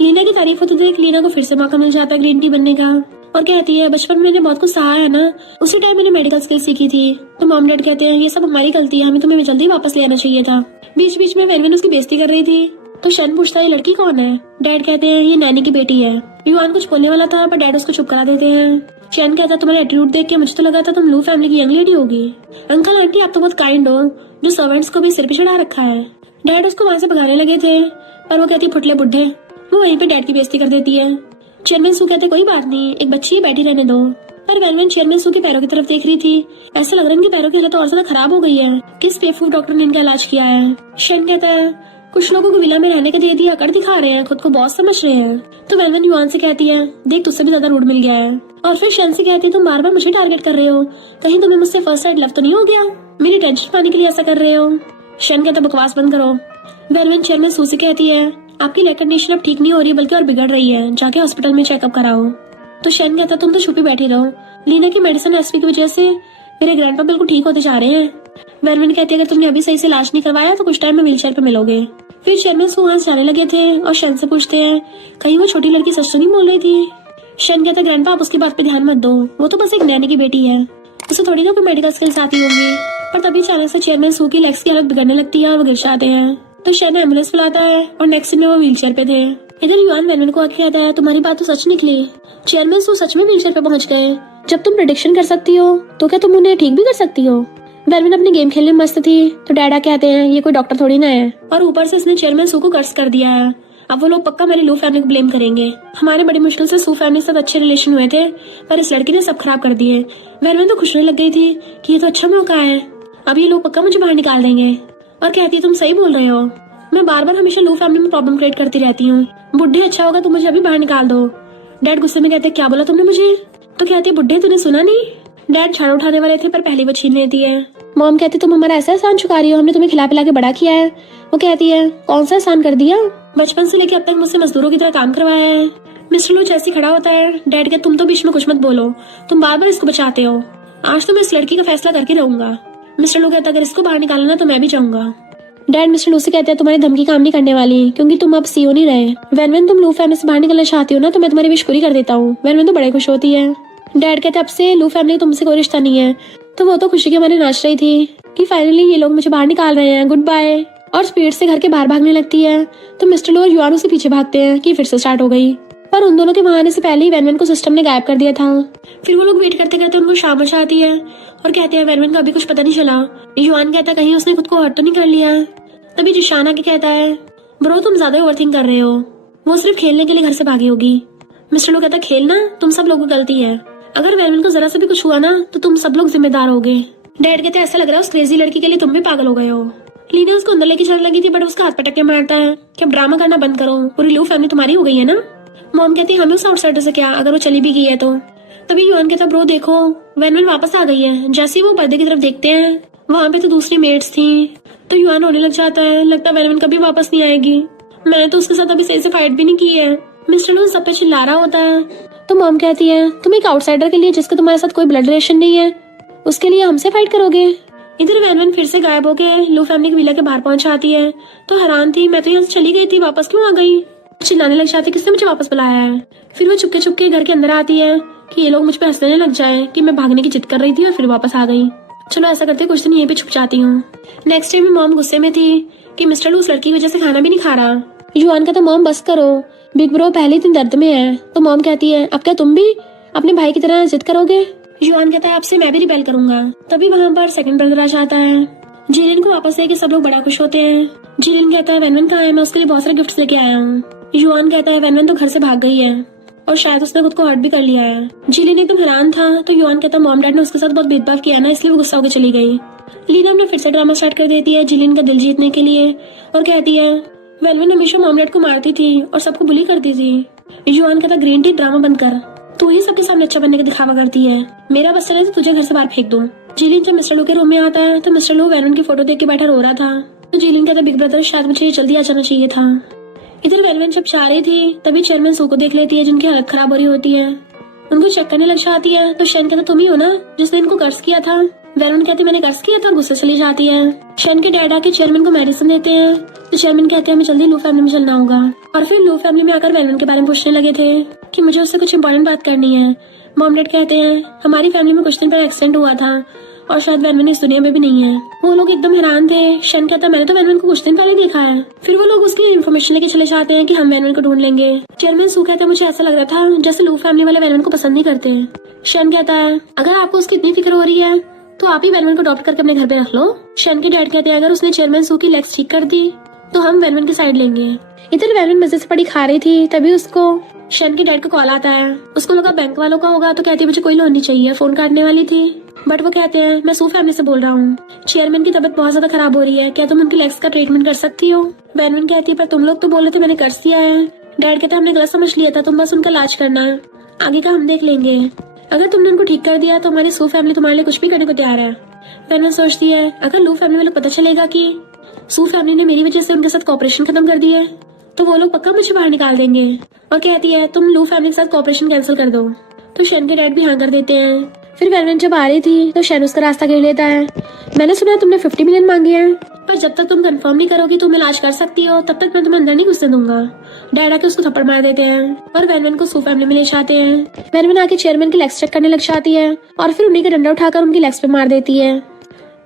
लीना की तारीफ होते देख लीना को फिर से मौका मिल जाता है ग्रीन टी बनने का और कहती है बचपन में मैंने बहुत कुछ सहा है ना, उसी टाइम मैंने मेडिकल स्किल सीखी थी। तो मॉम डैड कहते हैं ये सब हमारी गलती है, हमें तुम्हें जल्दी वापस ले आना चाहिए था। बीच बीच में वैनविन उसकी बेइज्जती कर रही थी तो शन पूछता है ये लड़की कौन है। डैड कहते हैं ये नैनी की बेटी है। युआन कुछ बोलने वाला था पर डैड उसको चुप करा देते हैं। चैन कहता है तुम्हारा एटीट्यूड देख के मुझे तो लगा था तुम लू फैमिली की यंग लेडी होगी। अंकल आंटी आप तो बहुत काइंड हो जो सर्वेंट्स को भी सिर पे चढ़ा रखा है। डैड उसको वहाँ से भगाने लगे थे पर वो कहती फुटले बुड्ढे, वो वहीं पे डैड की बेइज्जती कर देती है। चेयरमैन सू कहते कोई बात नहीं, एक बच्ची बैठी रहने दो। पर वैनविन चेयरमैन सू के पैरों की तरफ देख रही थी, ऐसा लग रहा है इनके पैरों की हालत और ज्यादा खराब हो गई है, किस बेवकूफ डॉक्टर ने इनका इलाज किया है। शेन कहता है कुछ लोगों को विला में रहने के दे दिया, अकड़ दिखा रहे हैं, खुद को बॉस समझ रहे हैं। तो वैनविन युआन से कहती है देख तुझसे भी ज्यादा रूड मिल गया है। और फिर शेन से कहती है तुम बार बार मुझे टारगेट कर रहे हो, कहीं तुम्हें मुझसे फर्स्ट साइड लव तो नहीं हो गया, मेरी टेंशन पाने के लिए ऐसा कर रहे हो। शेन कहता बकवास बंद करो। वैनविन चेयरमैन सू से कहती है आपकी लेग कंडीशन अब ठीक नहीं हो रही बल्कि और बिगड़ रही है, जाके हॉस्पिटल में चेकअप कराओ। तो शेन कहता तुम तो छुपी बैठी रहो, लीना की मेडिसिन एसपी की वजह से मेरे ग्रैंडपा बिल्कुल ठीक होते जा रहे हैं। वैनविन कहती है अगर तुमने अभी सही से इलाज नहीं करवाया तो कुछ टाइम में व्हीलचेयर पे मिलोगे। फिर चेयरमैन सू वहाँ जाने लगे थे और शन से पूछते हैं कहीं वो छोटी लड़की सच तो नहीं बोल रही थी। शन कहता ग्रैंडपा आप उसकी बात पे ध्यान मत दो, वो तो बस एक नैनी की बेटी है, उसे थोड़ी ना कोई मेडिकल स्किल्स आती होंगी। पर तभी अचानक से चेयरमैन सू की लेग्स की हालत बिगड़ने लगती है और वो गिर जाते हैं। तो शन एम्बुलेंस बुलाता है और नेक्स्ट सीन में वो व्हीलचेयर पे थे। इधर युआन वैनविन को आके कहता है तुम्हारी बात तो सच निकली, चेयरमैन सू सच में व्हीलचेयर पे पहुंच गए। जब तुम प्रेडिक्शन कर सकती हो तो क्या तुम उन्हें ठीक भी कर सकती हो। वैनविन अपने गेम खेलने में मस्त थी तो डैडा कहते हैं ये कोई डॉक्टर थोड़ी ना है, और ऊपर से इसने चेयरमैन सू को कर्ज कर दिया है। अब वो लोग पक्का मेरी लू फैमिली को ब्लेम करेंगे, हमारे बड़ी मुश्किल से सू फैमिली के साथ अच्छे रिलेशन हुए थे पर इस लड़की ने सब खराब कर दिए। वैनविन तो खुश होने लग गई थी कि ये तो अच्छा मौका है, अब ये लोग पक्का मुझे बाहर निकाल देंगे। और कहती है तुम सही बोल रहे हो, मैं बार बार हमेशा लू फैमिली में प्रॉब्लम क्रिएट करती रहती हूँ, बुढ़े अच्छा होगा तुम मुझे अभी बाहर निकाल दो। डैड गुस्से में कहते क्या बोला तुमने मुझे। तो कहती है बुढ़े तूने सुना नहीं। डैड झाड़ू उठाने वाले थे पर पहले वो छीन लेती है। मॉम कहती तुम हमारा ऐसा एहसान चुका रही हो, हमने तुम्हें खिला पिला के बड़ा किया है। वो कहती है कौन सा एहसान कर दिया, बचपन से लेके अब तक मुझसे मजदूरों की तरह काम करवाया है। मिस्टर लू जैसे खड़ा होता है डैड के तुम तो बीच में कुछ मत बोलो, तुम बार बार इसको बचाते हो, आज तो मैं इस लड़की का फैसला करके रहूंगा। मिस्टर लू कहता अगर इसको बाहर निकालना तो मैं भी जाऊंगा। डैड मिस्टर लू से कहते हैं तुम्हारी धमकी काम नहीं करने वाली क्योंकि तुम अब सीओ नहीं रहे। वैनविन तुम लू फैमिली से बाहर निकलना चाहती हो ना तो मैं तुम्हारी विश पूरी कर देता हूँ। वैनविन तो बड़े खुश होती है। डैड कहते अब से लू फैमिली तुमसे कोई रिश्ता नहीं है। तो वो तो खुशी के मारे नाच रही थी कि फाइनली ये लोग मुझे बाहर निकाल रहे हैं, गुड बाय, और स्पीड से घर के बाहर भागने लगती है। तो मिस्टर लू और युआन उसके पीछे भागते हैं कि फिर से स्टार्ट हो गई, पर उन दोनों के वहां आने से पहले ही वैनविन को सिस्टम ने गायब कर दिया था। फिर वो लोग वेट करते करते उनको शाम हो जाती है और कहते हैं वैनविन का अभी कुछ पता नहीं चला। युआन कहता कहीं उसने खुद को हर्ट तो नहीं कर लिया। तभी जिशान आके कहता है ब्रो तुम ज्यादा ओवरथिंक कर रहे हो, वो सिर्फ खेलने के लिए घर से भागी होगी। मिस्टर लू कहता खेलना तुम सब लोगों की गलती है, अगर वैनविन को जरा सा भी कुछ हुआ ना तो तुम सब लोग जिम्मेदार होगे। डैड कहते ऐसा लग रहा है उस क्रेजी लड़की के लिए तुम भी पागल हो गए हो। लीना उसको अंदर लेके चलने लगी थी बट उसका हाथ पटक के मारता है कि अब ड्रामा करना बंद करो, पूरी लू फैमिली तुम्हारी हो गई है ना। मॉम कहती है हमें उस आउटसाइडर से क्या, अगर वो चली भी गई है तो। तभी युआन कहता ब्रो देखो वैनविन वापस आ गई है। जैसे ही वो पर्दे की तरफ देखते हैं वहाँ पे तो दूसरी मेट्स थी। तो युआन होने लग जाता है, लगता है वैनविन कभी वापस नहीं आएगी। मैंने तो उसके साथ अभी सही से फाइट भी नहीं की है। मिस्टर लू सब पे चिल्ला रहा होता है। तो मॉम कहती है तुम एक आउटसाइडर के लिए जिसका तुम्हारे साथ कोई ब्लड रिलेशन नहीं है, उसके लिए हमसे फाइट करोगे। इधर वैन फिर से गायब होके लू फैमिली की विला के बाहर पहुंच आती है। तो हैरान थी, मैं तो यहाँ से चली गई थी, वापस क्यों आ गई। चिल्लाने लग जाती किसने मुझे वापस बुलाया है। फिर वो चुपके चुपके घर के अंदर आती है कि ये लोग मुझ पर हंसने लग जाए कि मैं भागने की जिद कर रही थी और फिर वापस आ गई। चलो ऐसा करते कुछ दिन यहीं पे छुप जाती हूँ। नेक्स्ट टाइम मॉम गुस्से में थी कि मिस्टर लू उस लड़की की वजह से खाना भी नहीं खा रहा। युआन कहता मॉम बस करो, बिग ब्रो पहले दिन दर्द में है। तो मॉम कहती है अब क्या तुम भी अपने भाई की तरह जिद करोगे। युआन कहता है अब से मैं भी रिबेल करूंगा। तभी वहाँ पर सेकंड ब्रदर आ जाता है। जिलिन को वापस देख के सब लोग बड़ा खुश होते हैं। जिलिन कहता है वैन कहाँ है, मैं उसके लिए बहुत सारे गिफ्ट्स लेके आया हूँ। युआन कहता है वैन तो घर से भाग गई है और शायद उसने खुद को हर्ट भी कर लिया है। जिलिन एकदम हैरान था। तो युआन कहता है मॉम डैड ने उसके साथ बहुत भेदभाव किया ना, इसलिए वो गुस्सा होकर चली गई। लीना अपने फिर से ड्रामा स्टार्ट कर देती है जिलिन का दिल जीतने के लिए और कहती है वेलविन हमेशा मॉम डैड को मारती थी और सबको बुली करती थी। युआन कहता ग्रीन टी ड्रामा बंद कर, तू ही सबके सामने अच्छा बनने का दिखावा करती है। मेरा बस चले तो तुझे घर से बाहर फेंक दूं। जिलिन जब मिस्टर लू के रूम में आता है तो मिस्टर लू वेलविन की फोटो देख के बैठा रो रहा था। तो जिलिन कहता बिग ब्रदर शायद मुझे जल्दी आ जाना चाहिए था। इधर वेलविन जब जा रही थी तभी चेयरमैन सू को देख लेती है जिनकी हालत खराब हो रही होती है। उनको चेक करने लग जाती है। तो शेन कहता तुम ही हो ना जिसने इनको कर्ज किया था। वेलविन कहती मैंने कर्ज किया था और गुस्से चली जाती है। शेन के डैड आके चेयरमैन को मेडिसिन देते हैं। तो चेयरमैन कहते हैं हमें जल्दी लू फैमिली में चलना होगा। और फिर लू फैमिली में आकर वेलविन के बारे में पूछने लगे थे कि मुझे उससे कुछ इंपॉर्टेंट बात करनी है। मॉम डैड कहते हैं हमारी फैमिली में कुछ दिन पहले एक्सीडेंट हुआ था और शायद वैनवन इस दुनिया में भी नहीं है। वो लोग एकदम हैरान थे। शन कहता मैंने तो वैनवन को कुछ दिन पहले देखा है। फिर वो लोग उसकी इन्फॉर्मेशन लेके चले जाते हैं कि हम वैनवन को ढूंढ लेंगे। चेयरमैन सू कहता है मुझे ऐसा लग रहा था जैसे लू फैमिली वाले वैनवन को पसंद नहीं करते। शन कहता है अगर आपको उसकी इतनी फिक्र हो रही है तो आप ही वैनवन को अडॉप्ट करके अपने घर पे रख लो। शन के डैड कहते हैं अगर उसने चेयरमैन सू की लेग्स ठीक कर दी तो हम वैनवन की साइड लेंगे। इधर वैनवन मजे से पड़ी खा रही थी तभी उसको शन के डैड का कॉल आता है। उसको लगा बैंक वालों का होगा तो कहती है मुझे कोई लोन नहीं चाहिए, फोन काटने वाली थी। बट वो कहते हैं मैं सू फैमिली से बोल रहा हूँ, चेयरमैन की तबीयत बहुत ज्यादा खराब हो रही है, क्या तुम उनकी लेग्स का ट्रीटमेंट कर सकती हो। वैनवन कहती है पर तुम लोग तो बोल रहे थे मैंने कर दिया है। डैड कहता है हमने गलत समझ लिया था, तुम बस उनका इलाज करना, आगे का हम देख लेंगे। अगर तुमने उनको ठीक कर दिया तो हमारी सू फैमिली तुम्हारे लिए कुछ भी करने को तैयार है। वैनवन सोचती है अगर लू फैमिली वालों को पता चलेगा कि सू फैमिली ने मेरी वजह से उनके साथ कॉपरेशन खत्म कर दी है तो वो लोग पक्का मुझे बाहर निकाल देंगे। और कहती है तुम लू फैमिली के साथ कॉपरेशन कैंसिल कर दो। तो शेन के डैड भी हाँ कर देते हैं। फिर वैनवन जब आ रही थी तो शेन उसका रास्ता घेर लेता है। मैंने सुना तुमने 50 मिलियन मांगे हैं, पर जब तक तुम कंफर्म नहीं करोगी तुम इलाज कर सकती हो तब तक मैं तुम्हें अंदर नहीं घुसने दूंगा। डैड आके उसको थप्पड़ मार देते हैं और वैनवन को सू फैमिली में ले जाते हैं। वैनवन आके चेयरमैन की लेग्स चेक करने लग जाती है और फिर उन्हीं का डंडा उठाकर उनकी लेग्स पे मार देती है।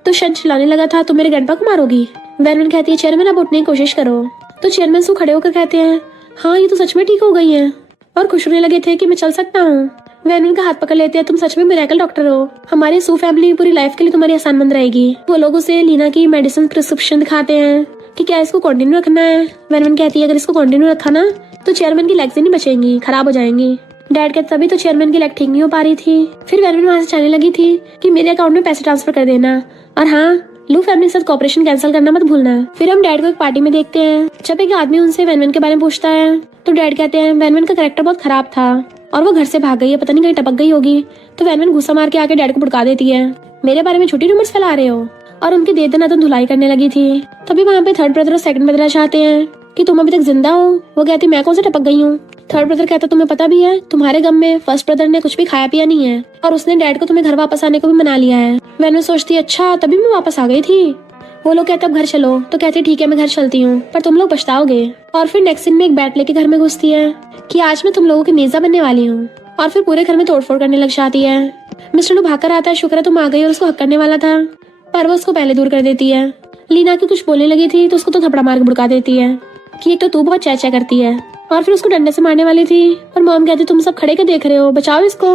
तो शेन चिल्लाने लगा था तुम मेरे ग्रैंडपा को मारोगी। वैनवन कहती है चेयरमैन अब उठने की कोशिश करो। तो चेयरमैन सू खड़े होकर कहते हैं हाँ ये तो सच में ठीक हो गई है और खुश होने लगे थे कि मैं चल सकता हूँ। वैनवन का हाथ पकड़ लेते हैं तुम सच में मिरेकल डॉक्टर हो, हमारे सू फैमिली पूरी लाइफ के लिए तुम्हारी आसान बंद रहेगी। वो लोग उसे लीना की मेडिसिन प्रिस्क्रिप्शन दिखाते हैं कि क्या इसको कंटिन्यू रखना है। वैनवन कहती है अगर इसको कंटिन्यू रखा ना तो चेयरमैन की लेग्स नहीं बचेंगी, खराब हो जाएंगी। डैड कहते तभी तो चेयरमैन की लेग ठीक नहीं हो पा रही थी। फिर वैनवन वहाँ से जाने लगी थी कि मेरे अकाउंट में पैसे ट्रांसफर कर देना और हाँ लू फैमिली के साथ कॉपरेशन कैंसिल करना मत भूलना। फिर हम डैड को एक पार्टी में देखते हैं जब एक आदमी उनसे वैनवन के बारे में पूछता है तो डैड कहते हैं वैनवन का कैरेक्टर बहुत खराब था और वो घर से भाग गई है, पता नहीं कहीं टपक गई होगी। तो वैनवन गुस्सा मार के आके डैड को भड़का देती है मेरे बारे में झूठी रूमर्स फैला रहे हो और उनकी दे दना तो धुलाई करने लगी थी। तभी वहाँ पे थर्ड ब्रदर और सेकंड ब्रदर चाहते हैं कि तुम अभी तक जिंदा हो। वो कहती मैं कौन से टपक गई हूँ। थर्ड ब्रदर कहता तुम्हें पता भी है तुम्हारे गम में फर्स्ट ब्रदर ने कुछ भी खाया पिया नहीं है और उसने डैड को तुम्हें घर वापस आने को भी मना लिया है। वैनवन सोचती अच्छा तभी मैं वापस आ गई थी। वो लोग कहते अब घर चलो। तो कहती ठीक है मैं घर चलती हूँ पर तुम लोग पछताओगे। और फिर नेक्स्ट सीन में एक बैट लेके घर में घुसती है कि आज मैं तुम लोगों की नेजा बनने वाली हूँ और फिर पूरे घर में तोड़फोड़ करने लग जाती है। मिस्टर लू भाग कर आता है, शुक्र है तुम आ गई, और उसको हक करने वाला था पर वो उसको पहले दूर कर देती है। लीना की कुछ बोलने लगी थी तो उसको तो थपड़ा मार के भुड़का देती है कि एक तो तू बहुत चैचा करती है। और फिर उसको डंडे से मारने वाली थी पर मॉम कहती तुम सब खड़े के देख रहे हो, बचाओ इसको।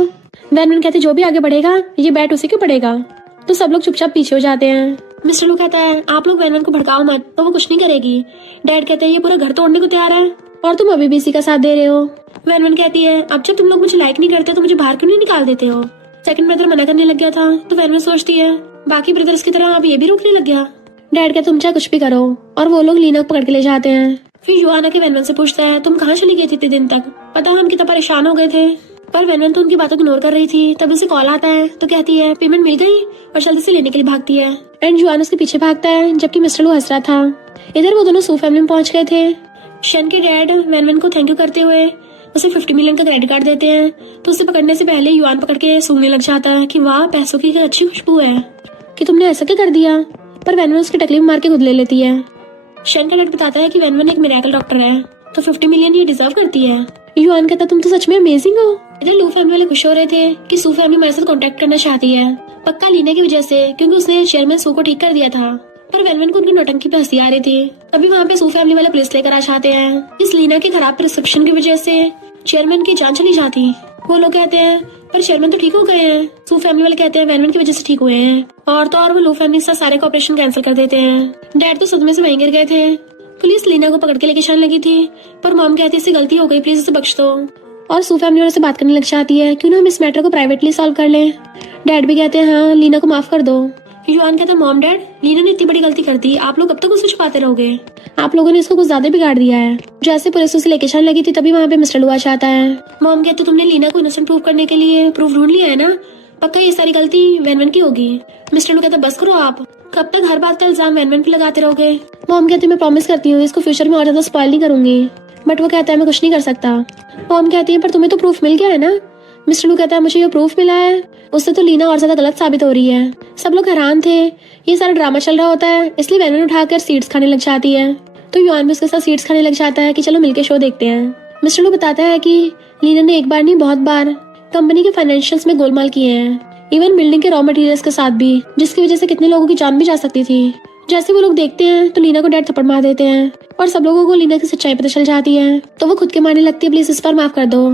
वैनवन कहती जो भी आगे बढ़ेगा ये बैट उसी के पड़ेगा। तो सब लोग चुपचाप पीछे हो जाते हैं। मिस्टर लू कहता है आप लोग वैनवन को भड़काओ मत, तो वो कुछ नहीं करेगी। डैड कहते हैं ये पूरा घर तोड़ने को तैयार है और तुम अभी भी इसी का साथ दे रहे हो। वैनवन कहती है अब जब तुम लोग मुझे लाइक नहीं करते तो मुझे बाहर क्यों नहीं निकाल देते हो। सेकंड ब्रदर मना करने लग गया था तो वैनवन सोचती है बाकी ब्रदर्स की तरह अब ये भी रुकने लग गया। डैड कहते तुम चाहे कुछ भी करो और वो लोग लीना को पकड़ के ले जाते हैं। फिर युआन आके वैनवन से पूछता है तुम कहाँ चली गई थी इतने दिन तक, पता हम कितना परेशान हो गए थे। पर वैनवन तो उनकी बातों को इग्नोर कर रही थी। तब उसे कॉल आता है तो कहती है पेमेंट मिल गई और जल्दी से लेने के लिए भागती है। एंड युआन उसके पीछे भागता है जबकि मिस्टर लू हंस रहा था। इधर वो दोनों सू फैमिली में पहुंच गए थे। शन के डैड वैन को थैंक यू करते हुए उसे 50 मिलियन का क्रेडिट कार्ड देते हैं, तो उसे पकड़ने से पहले युआन पकड़ के सूंघने लग जाता है कि वाह, पैसों की क्या अच्छी खुशबू है, कि तुमने ऐसा क्या कर दिया। पर वैन उसकी टकली में मार के खुद ले लेती है। शन का डैड बताता है कि वैन एक मिरेकल डॉक्टर है, तो 50 मिलियन ये डिजर्व करती है। युआन कहता तुम तो सच में अमेजिंग हो। इधर लू फैमिली वाले खुश हो रहे थे कि सू फैमिली हमारे साथ कांटेक्ट करना चाहती है, पक्का लीना की वजह से, क्योंकि उसने चेयरमैन सू को ठीक कर दिया था। पर वैन को उनकी नौटंकी पे हंसी आ रही थी। तभी वहाँ पे सू फैमिली वाले पुलिस लेकर आ जाते हैं। इस लीना के खराब प्रिस्क्रिप्शन की वजह से चेयरमैन की जान चली जाती। वो लोग कहते हैं पर चेयरमैन तो ठीक हो गए हैं। सू फैमिली वाले कहते हैं वैन की वजह से ठीक हुए हैं। और तो और वो लू फैमिली से सारे का ऑपरेशन कैंसिल कर देते हैं। डैड तो सदमे से वहीं गिर गए थे। पुलिस लीना को पकड़ के लेके जाने लगी थी, पर मॉम कहती है इससे गलती हो गई, प्लीज इसे बख्श दो। और सू फैमिली वाले से बात करने लग जाती है क्यों ना हम इस मैटर को प्राइवेटली सॉल्व कर लें। डैड भी कहते हैं हाँ, लीना को माफ कर दो। युआन कहता है मॉम डैड, लीना ने इतनी बड़ी गलती कर दी, आप लोग कब तक उसे छुपाते रहोगे। आप लोगों ने इसको कुछ ज्यादा बिगाड़ दिया है। जैसे पुलिस उसे लेके जाने लगी थी तभी वहाँ पे मिस्टर लू आ जाता है। मॉम कहते तुमने लीना को इनोसेंट प्रूव करने के लिए प्रूफ ढूंढ लिया है ना, पक्का ये सारी गलती वैन की होगी। मिस्टर लू कहता बस करो आप, कब तक हर बात का इल्जाम वैन पे लगाते रहोगे। मॉम कहती मैं प्रॉमिस करती हूँ इसको फ्यूचर में और ज्यादा स्पॉइल नहीं करूंगी। बट वो कहता है मैं कुछ नहीं कर सकता। मॉम कहती है पर तुम्हें तो प्रूफ मिल गया है ना। मिस्टर लू कहता है मुझे ये प्रूफ मिला है, उससे तो लीना और ज्यादा गलत साबित हो रही है। सब लोग हैरान थे, ये सारा ड्रामा चल रहा होता है, इसलिए वैन उठाकर सीड्स खाने लग जाती है। तो युआन भी उसके साथ सीड्स खाने लग जाता है कि चलो मिलके शो देखते हैं। मिस्टर लू बताता है कि लीना ने एक बार नहीं बहुत बार कंपनी के फाइनेंशियल्स में गोलमाल किए हैं, इवन बिल्डिंग के रॉ मटेरियल्स के साथ भी, जिसकी वजह से कितने लोगों की जान भी जा सकती थी। जैसे वो लोग देखते हैं तो लीना को डैड थप्पड़ मार देते हैं और सब लोगों को लीना की सच्चाई पता चल जाती है। तो वो खुद के मारने लगती है, प्लीज इस पर माफ कर दो।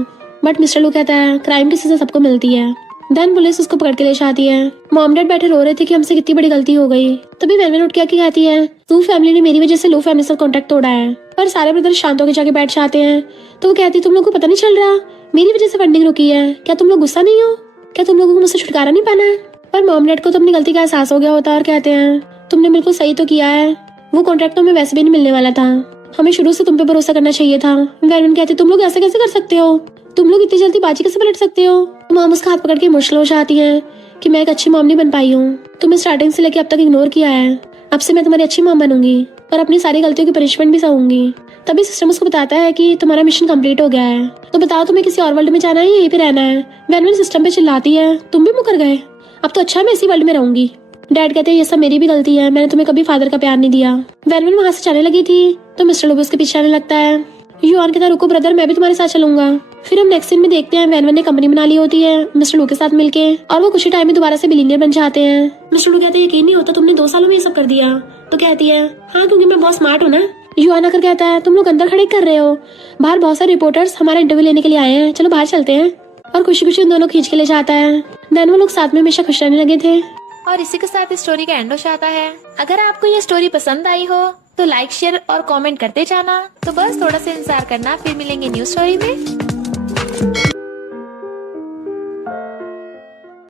बट मिस्टर लू कहता है क्राइम की सजा सबको मिलती है। देन पुलिस उसको पकड़ के ले जाती है। मॉम डैड बैठे रो रहे थे कि हमसे कितनी बड़ी गलती हो गई। तभी वैन उठ के आके कहती है लू फैमिली ने मेरी वजह से लू फैमिली से कांटेक्ट तोड़ा है। पर सारे ब्रदर शांत होकर जाके बैठ जाते हैं। तो वो कहती तुम लोग को पता नहीं चल रहा, मेरी वजह से फंडिंग रुकी है, क्या तुम लोग गुस्सा नहीं हो, क्या तुम लोगों को मुझसे छुटकारा नहीं पाना है। पर मॉम डैड को तो अपनी गलती का एहसास हो गया होता है और कहते हैं तुमने बिल्कुल सही तो किया है, वो कॉन्ट्रैक्ट तो हमें वैसे भी नहीं मिलने वाला था, हमें शुरू से तुम पे भरोसा करना चाहिए था। वैन कहती तुम लोग ऐसे कैसे कर सकते हो, तुम लोग इतनी जल्दी बाजी कैसे पलट सकते हो। मॉम उसका हाथ पकड़ के मुश्किल हो जाती है कि मैं एक अच्छी मॉम नहीं बन पाई हूँ, तुम्हें स्टार्टिंग से लेकर अब तक इग्नोर किया है, अब से मैं तुम्हारी अच्छी मॉम बनूंगी और अपनी सारी गलतियों की पनिशमेंट भी सहूंगी। तभी सिस्टम उसको बताता है कि तुम्हारा मिशन कंप्लीट हो गया है, तो बताओ तुम्हें किसी और वर्ल्ड में जाना है या यहीं पे रहना है। वैन सिस्टम पे चिल्लाती है तुम भी मुकर गए, अब तो अच्छा मैं इसी वर्ल्ड में रहूंगी। डैड कहते हैं ये सब मेरी भी गलती है, मैंने तुम्हें कभी फादर का प्यार नहीं दिया। वैन वहां से जाने लगी थी तो मिस्टर लोबो उसके पीछे आने लगता है। युआन कहता है रुको ब्रदर, मैं भी तुम्हारे साथ चलूंगा। फिर हम नेक्स्ट सीन में देखते हैं वैन ने कंपनी बना ली होती है मिस्टर लू के साथ मिलके, और वो कुछ ही टाइम में दोबारा से बिलियनियर बन जाते हैं। मिस्टर लू कहते हैं यकीन नहीं होता तुमने 2 सालों में ये सब कर दिया। तो कहती है हाँ क्योंकि मैं बहुत स्मार्ट हूँ ना। युआन आकर कहता है तुम लोग अंदर खड़े कर रहे हो, बाहर बहुत सारे रिपोर्टर्स हमारा इंटरव्यू लेने के लिए आए हैं, चलो बाहर चलते हैं। और खुशी खुशी उन दोनों खींच के ले जाता है। देन वो लोग साथ में हमेशा खुश रहने लगे थे। और इसी के साथ इस स्टोरी का एंड हो जाता है। अगर आपको ये स्टोरी पसंद आई हो तो लाइक शेयर और कमेंट करते जाना। तो बस थोड़ा सा इंतजार करना, फिर मिलेंगे न्यू स्टोरी में।